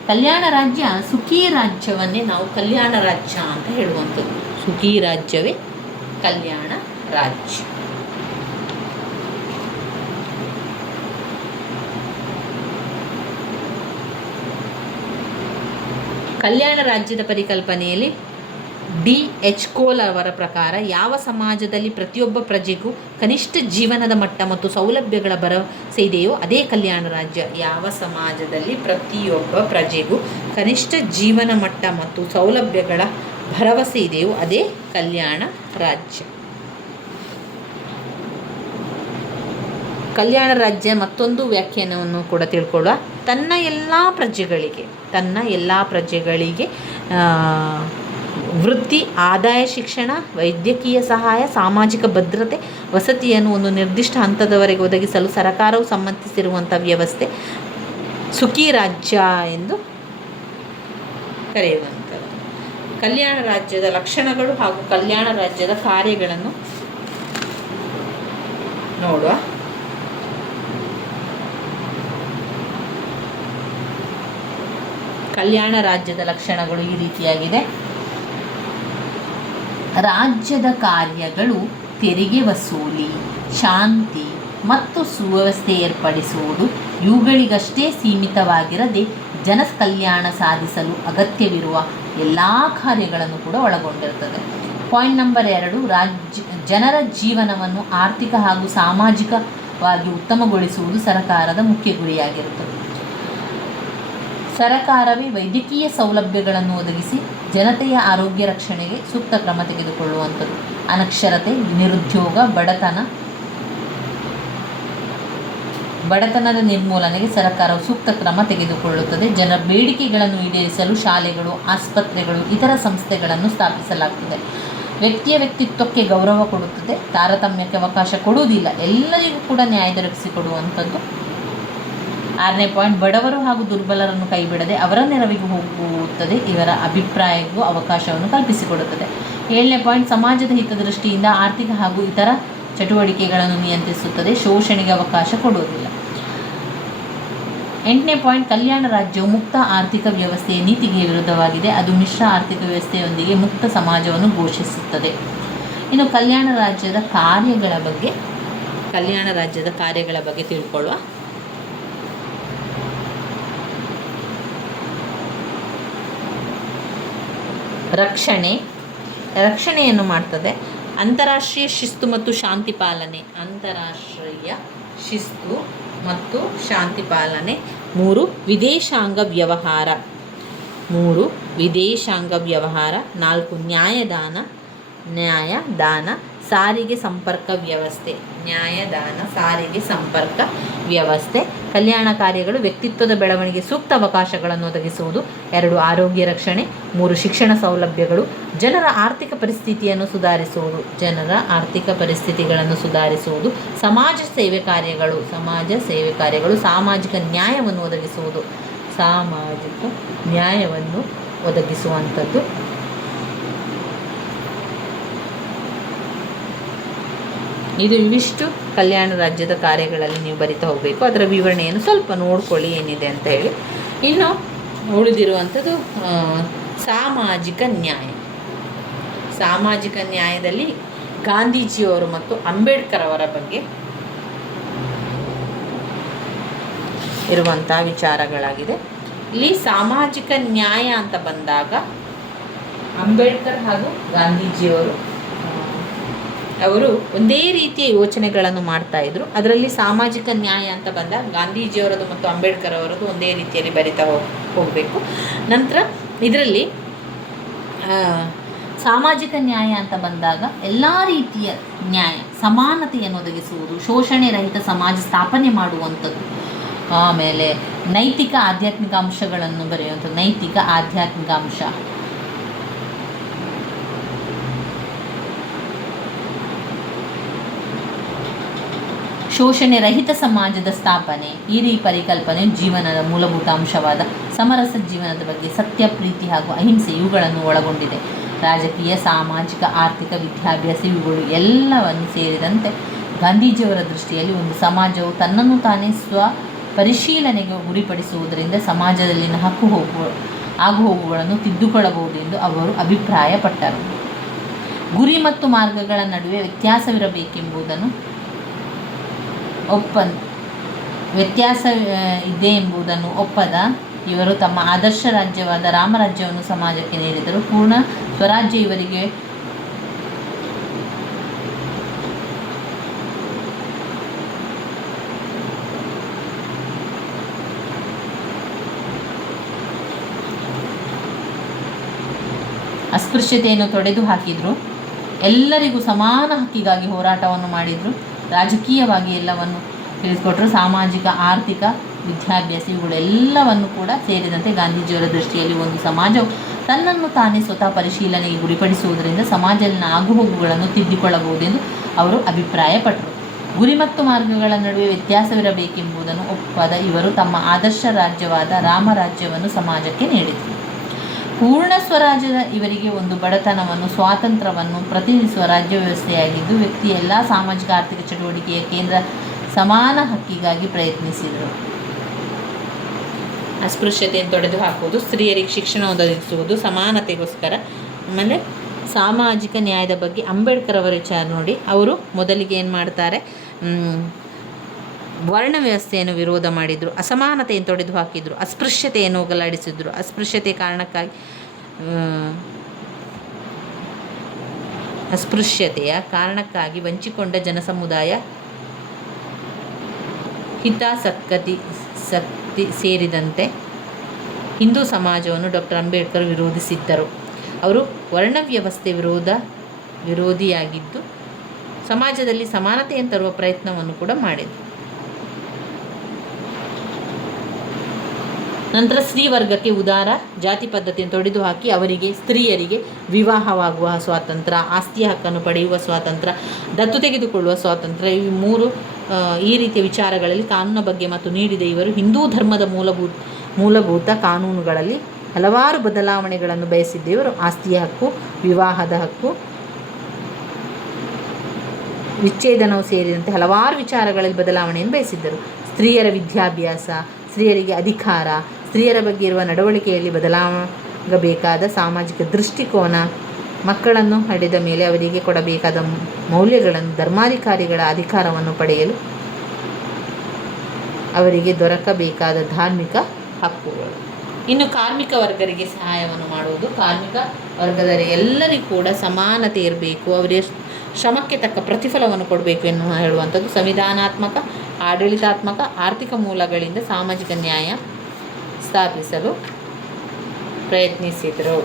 ಕಲ್ಯಾಣ ರಾಜ್ಯ ಸುಖಿ ರಾಜ್ಯವನ್ನೇ ನಾವು ಕಲ್ಯಾಣ ರಾಜ್ಯ ಅಂತ ಹೇಳುವಂಥದ್ದು. ಸುಖಿ ರಾಜ್ಯವೇ ಕಲ್ಯಾಣ ರಾಜ್ಯ. ಕಲ್ಯಾಣ ರಾಜ್ಯದ ಪರಿಕಲ್ಪನೆಯಲ್ಲಿ ಡಿ.ಎಚ್. ಕೋಲ್ ಅವರ ಪ್ರಕಾರ ಯಾವ ಸಮಾಜದಲ್ಲಿ ಪ್ರತಿಯೊಬ್ಬ ಪ್ರಜೆಗೂ ಕನಿಷ್ಠ ಜೀವನದ ಮಟ್ಟ ಮತ್ತು ಸೌಲಭ್ಯಗಳ ಭರವಸೆ ಇದೆಯೋ ಅದೇ ಕಲ್ಯಾಣ ರಾಜ್ಯ. ಯಾವ ಸಮಾಜದಲ್ಲಿ ಪ್ರತಿಯೊಬ್ಬ ಪ್ರಜೆಗೂ ಕನಿಷ್ಠ ಜೀವನ ಮಟ್ಟ ಮತ್ತು ಸೌಲಭ್ಯಗಳ ಭರವಸೆ ಇದೆಯೋ ಅದೇ ಕಲ್ಯಾಣ ರಾಜ್ಯ. ಕಲ್ಯಾಣ ರಾಜ್ಯ ಮತ್ತೊಂದು ವ್ಯಾಖ್ಯಾನವನ್ನು ಕೂಡ ತಿಳ್ಕೊಳ್ಳುವ. ತನ್ನ ಎಲ್ಲ ಪ್ರಜೆಗಳಿಗೆ ವೃತ್ತಿ, ಆದಾಯ, ಶಿಕ್ಷಣ, ವೈದ್ಯಕೀಯ ಸಹಾಯ, ಸಾಮಾಜಿಕ ಭದ್ರತೆ, ವಸತಿಯನ್ನು ಒಂದು ನಿರ್ದಿಷ್ಟ ಹಂತದವರೆಗೆ ಒದಗಿಸಲು ಸರ್ಕಾರವು ಸಮ್ಮತಿಸಿರುವಂಥ ವ್ಯವಸ್ಥೆ ಸುಖಿ ರಾಜ್ಯ ಎಂದು ಕರೆಯುವಂಥದ್ದು. ಕಲ್ಯಾಣ ರಾಜ್ಯದ ಲಕ್ಷಣಗಳು ಹಾಗೂ ಕಲ್ಯಾಣ ರಾಜ್ಯದ ಕಾರ್ಯಗಳನ್ನು ನೋಡುವ. ಕಲ್ಯಾಣ ರಾಜ್ಯದ ಲಕ್ಷಣಗಳು ಈ ರೀತಿಯಾಗಿದೆ. ರಾಜ್ಯದ ಕಾರ್ಯಗಳು ತೆರಿಗೆ ವಸೂಲಿ, ಶಾಂತಿ ಮತ್ತು ಸುವ್ಯವಸ್ಥೆ ಏರ್ಪಡಿಸುವುದು ಇವುಗಳಿಗಷ್ಟೇ ಸೀಮಿತವಾಗಿರದೆ ಜನ ಕಲ್ಯಾಣ ಸಾಧಿಸಲು ಅಗತ್ಯವಿರುವ ಎಲ್ಲ ಕಾರ್ಯಗಳನ್ನು ಕೂಡ ಒಳಗೊಂಡಿರುತ್ತದೆ. ಪಾಯಿಂಟ್ ನಂಬರ್ 2, ಜನರ ಜೀವನವನ್ನು ಆರ್ಥಿಕ ಹಾಗೂ ಸಾಮಾಜಿಕವಾಗಿ ಉತ್ತಮಗೊಳಿಸುವುದು ಸರ್ಕಾರದ ಮುಖ್ಯ ಗುರಿಯಾಗಿರುತ್ತದೆ. ಸರ್ಕಾರವೇ ವೈದ್ಯಕೀಯ ಸೌಲಭ್ಯಗಳನ್ನು ಒದಗಿಸಿ ಜನತೆಯ ಆರೋಗ್ಯ ರಕ್ಷಣೆಗೆ ಸೂಕ್ತ ಕ್ರಮ ತೆಗೆದುಕೊಳ್ಳುವಂಥದ್ದು. ಅನಕ್ಷರತೆ, ನಿರುದ್ಯೋಗ, ಬಡತನದ ನಿರ್ಮೂಲನೆಗೆ ಸರ್ಕಾರವು ಸೂಕ್ತ ಕ್ರಮ ತೆಗೆದುಕೊಳ್ಳುತ್ತದೆ. ಜನರ ಬೇಡಿಕೆಗಳನ್ನು ಈಡೇರಿಸಲು ಶಾಲೆಗಳು, ಆಸ್ಪತ್ರೆಗಳು, ಇತರ ಸಂಸ್ಥೆಗಳನ್ನು ಸ್ಥಾಪಿಸಲಾಗುತ್ತದೆ. ವ್ಯಕ್ತಿಯ ವ್ಯಕ್ತಿತ್ವಕ್ಕೆ ಗೌರವ ಕೊಡುತ್ತದೆ, ತಾರತಮ್ಯಕ್ಕೆ ಅವಕಾಶ ಕೊಡುವುದಿಲ್ಲ, ಎಲ್ಲರಿಗೂ ಕೂಡ ನ್ಯಾಯ ದೊರಕಿಸಿಕೊಡುವಂಥದ್ದು. 6ನೇ ಪಾಯಿಂಟ್, ಬಡವರು ಹಾಗೂ ದುರ್ಬಲರನ್ನು ಕೈಬಿಡದೆ ಅವರ ನೆರವಿಗೆ ಹೋಗುತ್ತದೆ, ಇವರ ಅಭಿಪ್ರಾಯಕ್ಕೂ ಅವಕಾಶವನ್ನು ಕಲ್ಪಿಸಿಕೊಡುತ್ತದೆ. 7ನೇ ಪಾಯಿಂಟ್, ಸಮಾಜದ ಹಿತದೃಷ್ಟಿಯಿಂದ ಆರ್ಥಿಕ ಹಾಗೂ ಇತರ ಚಟುವಟಿಕೆಗಳನ್ನು ನಿಯಂತ್ರಿಸುತ್ತದೆ, ಶೋಷಣೆಗೆ ಅವಕಾಶ ಕೊಡುವುದಿಲ್ಲ. 8ನೇ ಪಾಯಿಂಟ್, ಕಲ್ಯಾಣ ರಾಜ್ಯವು ಮುಕ್ತ ಆರ್ಥಿಕ ವ್ಯವಸ್ಥೆಯ ನೀತಿಗೆ ವಿರುದ್ಧವಾಗಿದೆ, ಅದು ಮಿಶ್ರ ಆರ್ಥಿಕ ವ್ಯವಸ್ಥೆಯೊಂದಿಗೆ ಮುಕ್ತ ಸಮಾಜವನ್ನು ಘೋಷಿಸುತ್ತದೆ. ಇನ್ನು ಕಲ್ಯಾಣ ರಾಜ್ಯದ ಕಾರ್ಯಗಳ ಬಗ್ಗೆ ತಿಳ್ಕೊಳ್ಳುವ. ರಕ್ಷಣೆಯನ್ನು ಮಾಡ್ತದೆ. ಅಂತಾರಾಷ್ಟ್ರೀಯ ಶಿಸ್ತು ಮತ್ತು ಶಾಂತಿ ಪಾಲನೆ. 3. ವಿದೇಶಾಂಗ ವ್ಯವಹಾರ. 4. ನ್ಯಾಯದಾನ, ಸಾರಿಗೆ ಸಂಪರ್ಕ ವ್ಯವಸ್ಥೆ. ಕಲ್ಯಾಣ ಕಾರ್ಯಗಳು ವ್ಯಕ್ತಿತ್ವದ ಬೆಳವಣಿಗೆ ಸೂಕ್ತ ಅವಕಾಶಗಳನ್ನು ಒದಗಿಸುವುದು. 2. ಆರೋಗ್ಯ ರಕ್ಷಣೆ. 3. ಶಿಕ್ಷಣ ಸೌಲಭ್ಯಗಳು. ಜನರ ಆರ್ಥಿಕ ಪರಿಸ್ಥಿತಿಗಳನ್ನು ಸುಧಾರಿಸುವುದು. ಸಮಾಜ ಸೇವೆ ಕಾರ್ಯಗಳು. ಸಾಮಾಜಿಕ ನ್ಯಾಯವನ್ನು ಒದಗಿಸುವಂಥದ್ದು. ಇವಿಷ್ಟು ಕಲ್ಯಾಣ ರಾಜ್ಯದ ಕಾರ್ಯಗಳಲ್ಲಿ ನೀವು ಬರಿತಾ ಹೋಗಬೇಕು. ಅದರ ವಿವರಣೆಯನ್ನು ಸ್ವಲ್ಪ ನೋಡ್ಕೊಳ್ಳಿ ಏನಿದೆ ಅಂತ ಹೇಳಿ. ಇನ್ನು ಉಳಿದಿರುವಂಥದ್ದು ಸಾಮಾಜಿಕ ನ್ಯಾಯದಲ್ಲಿ ಗಾಂಧೀಜಿಯವರು ಮತ್ತು ಅಂಬೇಡ್ಕರ್ ಅವರ ಬಗ್ಗೆ ಇರುವಂಥ ವಿಚಾರಗಳಾಗಿದೆ. ಇಲ್ಲಿ ಸಾಮಾಜಿಕ ನ್ಯಾಯ ಅಂತ ಬಂದಾಗ ಅಂಬೇಡ್ಕರ್ ಹಾಗೂ ಗಾಂಧೀಜಿಯವರು ಅವರು ಒಂದೇ ರೀತಿಯ ಯೋಚನೆಗಳನ್ನು ಮಾಡ್ತಾ ಇದ್ರು. ಅದರಲ್ಲಿ ಸಾಮಾಜಿಕ ನ್ಯಾಯ ಅಂತ ಬಂದಾಗ ಗಾಂಧೀಜಿಯವರದು ಮತ್ತು ಅಂಬೇಡ್ಕರ್ ಅವರದು ಒಂದೇ ರೀತಿಯಲ್ಲಿ ಬರಿತಾ ಹೋಗಬೇಕು. ನಂತರ ಇದರಲ್ಲಿ ಸಾಮಾಜಿಕ ನ್ಯಾಯ ಅಂತ ಬಂದಾಗ ಎಲ್ಲ ರೀತಿಯ ನ್ಯಾಯ, ಸಮಾನತೆಯನ್ನು ಒದಗಿಸುವುದು, ಶೋಷಣೆ ರಹಿತ ಸಮಾಜ ಸ್ಥಾಪನೆ ಮಾಡುವಂಥದ್ದು. ಆಮೇಲೆ ನೈತಿಕ ಆಧ್ಯಾತ್ಮಿಕ ಅಂಶಗಳನ್ನು ಬರೆಯುವಂಥದ್ದು. ನೈತಿಕ ಆಧ್ಯಾತ್ಮಿಕ ಅಂಶ, ಶೋಷಣೆ ರಹಿತ ಸಮಾಜದ ಸ್ಥಾಪನೆ, ಈ ಪರಿಕಲ್ಪನೆ ಜೀವನದ ಮೂಲಭೂತ ಅಂಶವಾದ ಸಮರಸ ಜೀವನದ ಬಗ್ಗೆ ಸತ್ಯ, ಪ್ರೀತಿ ಹಾಗೂ ಅಹಿಂಸೆ ಇವುಗಳನ್ನು ಒಳಗೊಂಡಿದೆ. ರಾಜಕೀಯ, ಸಾಮಾಜಿಕ, ಆರ್ಥಿಕ, ವಿದ್ಯಾಭ್ಯಾಸ ಇವುಗಳು ಎಲ್ಲವನ್ನು ಸೇರಿದಂತೆ ಗಾಂಧೀಜಿಯವರ ದೃಷ್ಟಿಯಲ್ಲಿ ಒಂದು ಸಮಾಜವು ತನ್ನನ್ನು ತಾನೇ ಪರಿಶೀಲನೆಗೆ ಗುರಿಪಡಿಸುವುದರಿಂದ ಸಮಾಜದಲ್ಲಿನ ಆಗುಹೋಗುಗಳನ್ನು ತಿದ್ದುಕೊಳ್ಳಬಹುದು ಎಂದು ಅವರು ಅಭಿಪ್ರಾಯಪಟ್ಟರು. ಗುರಿ ಮತ್ತು ಮಾರ್ಗಗಳ ನಡುವೆ ವ್ಯತ್ಯಾಸ ಇದೆ ಎಂಬುದನ್ನು ಒಪ್ಪದ ಇವರು ತಮ್ಮ ಆದರ್ಶ ರಾಜ್ಯವಾದ ರಾಮರಾಜ್ಯವನ್ನು ಸಮಾಜಕ್ಕೆ ನೀಡಿದರು. ಪೂರ್ಣ ಸ್ವರಾಜ್ಯ ಇವರಿಗೆ ಅಸ್ಪೃಶ್ಯತೆಯನ್ನು ತೊಡೆದು ಹಾಕಿದರು. ಎಲ್ಲರಿಗೂ ಸಮಾನ ಹಕ್ಕಿಗಾಗಿ ಹೋರಾಟವನ್ನು ಮಾಡಿದರು. ರಾಜಕೀಯವಾಗಿ ಎಲ್ಲವನ್ನು ತಿಳಿಸಿಕೊಟ್ಟರು. ಸಾಮಾಜಿಕ, ಆರ್ಥಿಕ, ವಿದ್ಯಾಭ್ಯಾಸ ಇವುಗಳೆಲ್ಲವನ್ನು ಕೂಡ ಸೇರಿದಂತೆ ಗಾಂಧೀಜಿಯವರ ದೃಷ್ಟಿಯಲ್ಲಿ ಒಂದು ಸಮಾಜವು ತನ್ನನ್ನು ತಾನೇ ಸ್ವತಃ ಪರಿಶೀಲನೆಗೆ ಗುರಿಪಡಿಸುವುದರಿಂದ ಸಮಾಜದಲ್ಲಿನ ಆಗುಹೋಗುಗಳನ್ನು ತಿದ್ದಿಕೊಳ್ಳಬಹುದೆಂದು ಅವರು ಅಭಿಪ್ರಾಯಪಟ್ಟರು. ಗುರಿ ಮತ್ತು ಮಾರ್ಗಗಳ ನಡುವೆ ವ್ಯತ್ಯಾಸವಿರಬೇಕೆಂಬುದನ್ನು ಒಪ್ಪದ ಇವರು ತಮ್ಮ ಆದರ್ಶ ರಾಜ್ಯವಾದ ರಾಮರಾಜ್ಯವನ್ನು ಸಮಾಜಕ್ಕೆ ನೀಡಿದರು. ಪೂರ್ಣ ಸ್ವರಾಜ್ಯದ ಇವರಿಗೆ ಒಂದು ಬಡತನವನ್ನು, ಸ್ವಾತಂತ್ರ್ಯವನ್ನು ಪ್ರತಿನಿಧಿಸುವ ರಾಜ್ಯ ವ್ಯವಸ್ಥೆಯಾಗಿದ್ದು, ವ್ಯಕ್ತಿಯ ಎಲ್ಲ ಸಾಮಾಜಿಕ ಆರ್ಥಿಕ ಚಟುವಟಿಕೆಯ ಕೇಂದ್ರ ಸಮಾನ ಹಕ್ಕಿಗಾಗಿ ಪ್ರಯತ್ನಿಸಿದರು. ಅಸ್ಪೃಶ್ಯತೆಯನ್ನು ತೊಡೆದು ಹಾಕುವುದು, ಸ್ತ್ರೀಯರಿಗೆ ಶಿಕ್ಷಣ ಒದಗಿಸುವುದು, ಸಮಾನತೆಗೋಸ್ಕರ. ಆಮೇಲೆ ಸಾಮಾಜಿಕ ನ್ಯಾಯದ ಬಗ್ಗೆ ಅಂಬೇಡ್ಕರ್ ಅವರ ವಿಚಾರ ನೋಡಿ. ಅವರು ಮೊದಲಿಗೆ ಏನು ಮಾಡ್ತಾರೆ, ವರ್ಣ ವ್ಯವಸ್ಥೆಯನ್ನು ವಿರೋಧ ಮಾಡಿದರು, ಅಸಮಾನತೆಯನ್ನು ತೊಡೆದು ಹಾಕಿದರು, ಅಸ್ಪೃಶ್ಯತೆಯನ್ನು ಹೋಗಲಾಡಿಸಿದ್ರು. ಅಸ್ಪೃಶ್ಯತೆಯ ಕಾರಣಕ್ಕಾಗಿ ವಂಚಿಕೊಂಡ ಜನಸಮುದಾಯ ಹಿತಾಸಕ್ತಿ ಸೇರಿದಂತೆ ಹಿಂದೂ ಸಮಾಜವನ್ನು ಡಾಕ್ಟರ್ ಅಂಬೇಡ್ಕರ್ ವಿರೋಧಿಸಿದ್ದರು. ಅವರು ವರ್ಣ ವ್ಯವಸ್ಥೆ ವಿರೋಧಿಯಾಗಿದ್ದು ಸಮಾಜದಲ್ಲಿ ಸಮಾನತೆಯನ್ನು ತರುವ ಪ್ರಯತ್ನವನ್ನು ಕೂಡ ಮಾಡಿದರು. ನಂತರ ಸ್ತ್ರೀ ವರ್ಗಕ್ಕೆ ಉದಾರ ಜಾತಿ ಪದ್ಧತಿಯನ್ನು ತೊಡೆದು ಹಾಕಿ ಅವರಿಗೆ, ಸ್ತ್ರೀಯರಿಗೆ ವಿವಾಹವಾಗುವ ಸ್ವಾತಂತ್ರ್ಯ, ಆಸ್ತಿಯ ಹಕ್ಕನ್ನು ಪಡೆಯುವ ಸ್ವಾತಂತ್ರ್ಯ, ದತ್ತು ತೆಗೆದುಕೊಳ್ಳುವ ಸ್ವಾತಂತ್ರ್ಯ, ಈ ರೀತಿಯ ವಿಚಾರಗಳಲ್ಲಿ ಕಾನೂನಿನ ಬಗ್ಗೆ ಮತ್ತು ನೀಡಿದ ಇವರು ಹಿಂದೂ ಧರ್ಮದ ಮೂಲಭೂತ ಕಾನೂನುಗಳಲ್ಲಿ ಹಲವಾರು ಬದಲಾವಣೆಗಳನ್ನು ಬಯಸಿದ್ದ ಇವರು ಆಸ್ತಿಯ ಹಕ್ಕು, ವಿವಾಹದ ಹಕ್ಕು, ವಿಚ್ಛೇದನವು ಸೇರಿದಂತೆ ಹಲವಾರು ವಿಚಾರಗಳಲ್ಲಿ ಬದಲಾವಣೆಯನ್ನು ಬಯಸಿದ್ದರು. ಸ್ತ್ರೀಯರ ವಿದ್ಯಾಭ್ಯಾಸ, ಸ್ತ್ರೀಯರಿಗೆ ಅಧಿಕಾರ, ಸ್ತ್ರೀಯರ ಬಗ್ಗೆ ಇರುವ ನಡವಳಿಕೆಯಲ್ಲಿ ಬದಲಾಗಬೇಕಾದ ಸಾಮಾಜಿಕ ದೃಷ್ಟಿಕೋನ, ಮಕ್ಕಳನ್ನು ಹಡೆದ ಮೇಲೆ ಅವರಿಗೆ ಕೊಡಬೇಕಾದ ಮೌಲ್ಯಗಳನ್ನು, ಧರ್ಮಾಧಿಕಾರಿಗಳ ಅಧಿಕಾರವನ್ನು ಪಡೆಯಲು ಅವರಿಗೆ ದೊರಕಬೇಕಾದ ಧಾರ್ಮಿಕ ಹಕ್ಕುಗಳು. ಇನ್ನು ಕಾರ್ಮಿಕ ವರ್ಗರಿಗೆ ಸಹಾಯವನ್ನು ಮಾಡುವುದು. ಕಾರ್ಮಿಕ ವರ್ಗದ ಎಲ್ಲರಿಗೂ ಕೂಡ ಸಮಾನತೆ ಇರಬೇಕು, ಅವರಿಗೆ ಶ್ರಮಕ್ಕೆ ತಕ್ಕ ಪ್ರತಿಫಲವನ್ನು ಕೊಡಬೇಕು ಎನ್ನುವ ಹೇಳುವಂಥದ್ದು. ಸಂವಿಧಾನಾತ್ಮಕ, ಆಡಳಿತಾತ್ಮಕ, ಆರ್ಥಿಕ ಮೂಲಗಳಿಂದ ಸಾಮಾಜಿಕ ನ್ಯಾಯ ಸ್ಥಾಪಿಸಲು ಪ್ರಯತ್ನಿಸಿದರು.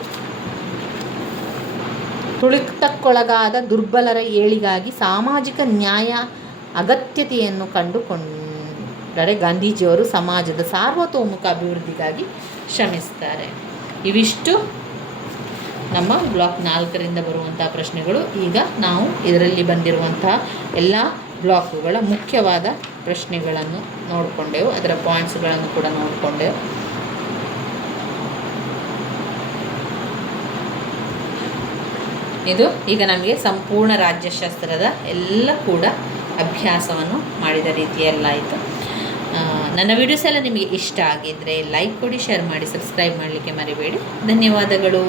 ತುಳಿತಕ್ಕೊಳಗಾದ ದುರ್ಬಲರ ಏಳಿಗಾಗಿ ಸಾಮಾಜಿಕ ನ್ಯಾಯ ಅಗತ್ಯತೆಯನ್ನು ಕಂಡುಕೊಂಡರೆ ಗಾಂಧೀಜಿಯವರು ಸಮಾಜದ ಸಾರ್ವತೋಮುಖ ಅಭಿವೃದ್ಧಿಗಾಗಿ ಶ್ರಮಿಸ್ತಾರೆ. ಇವಿಷ್ಟು ನಮ್ಮ ಬ್ಲಾಕ್ 4ರಿಂದ ಬರುವಂತಹ ಪ್ರಶ್ನೆಗಳು. ಈಗ ನಾವು ಇದರಲ್ಲಿ ಬಂದಿರುವಂತಹ ಎಲ್ಲ ಬ್ಲಾಕುಗಳ ಮುಖ್ಯವಾದ ಪ್ರಶ್ನೆಗಳನ್ನು ನೋಡಿಕೊಂಡೆವು, ಅದರ ಪಾಯಿಂಟ್ಸ್ಗಳನ್ನು ಕೂಡ ನೋಡಿಕೊಂಡೆವು. ಇದು ಈಗ ನಮಗೆ ಸಂಪೂರ್ಣ ರಾಜ್ಯಶಾಸ್ತ್ರದ ಎಲ್ಲ ಕೂಡ ಅಭ್ಯಾಸವನ್ನು ಮಾಡಿದ ರೀತಿಯಲ್ಲಾಯಿತು. ನನ್ನ ವಿಡಿಯೋಸ್ ಎಲ್ಲ ನಿಮಗೆ ಇಷ್ಟ ಆಗಿದ್ದರೆ ಲೈಕ್ ಕೊಡಿ, ಶೇರ್ ಮಾಡಿ, ಸಬ್ಸ್ಕ್ರೈಬ್ ಮಾಡಲಿಕ್ಕೆ ಮರಿಬೇಡಿ. ಧನ್ಯವಾದಗಳು.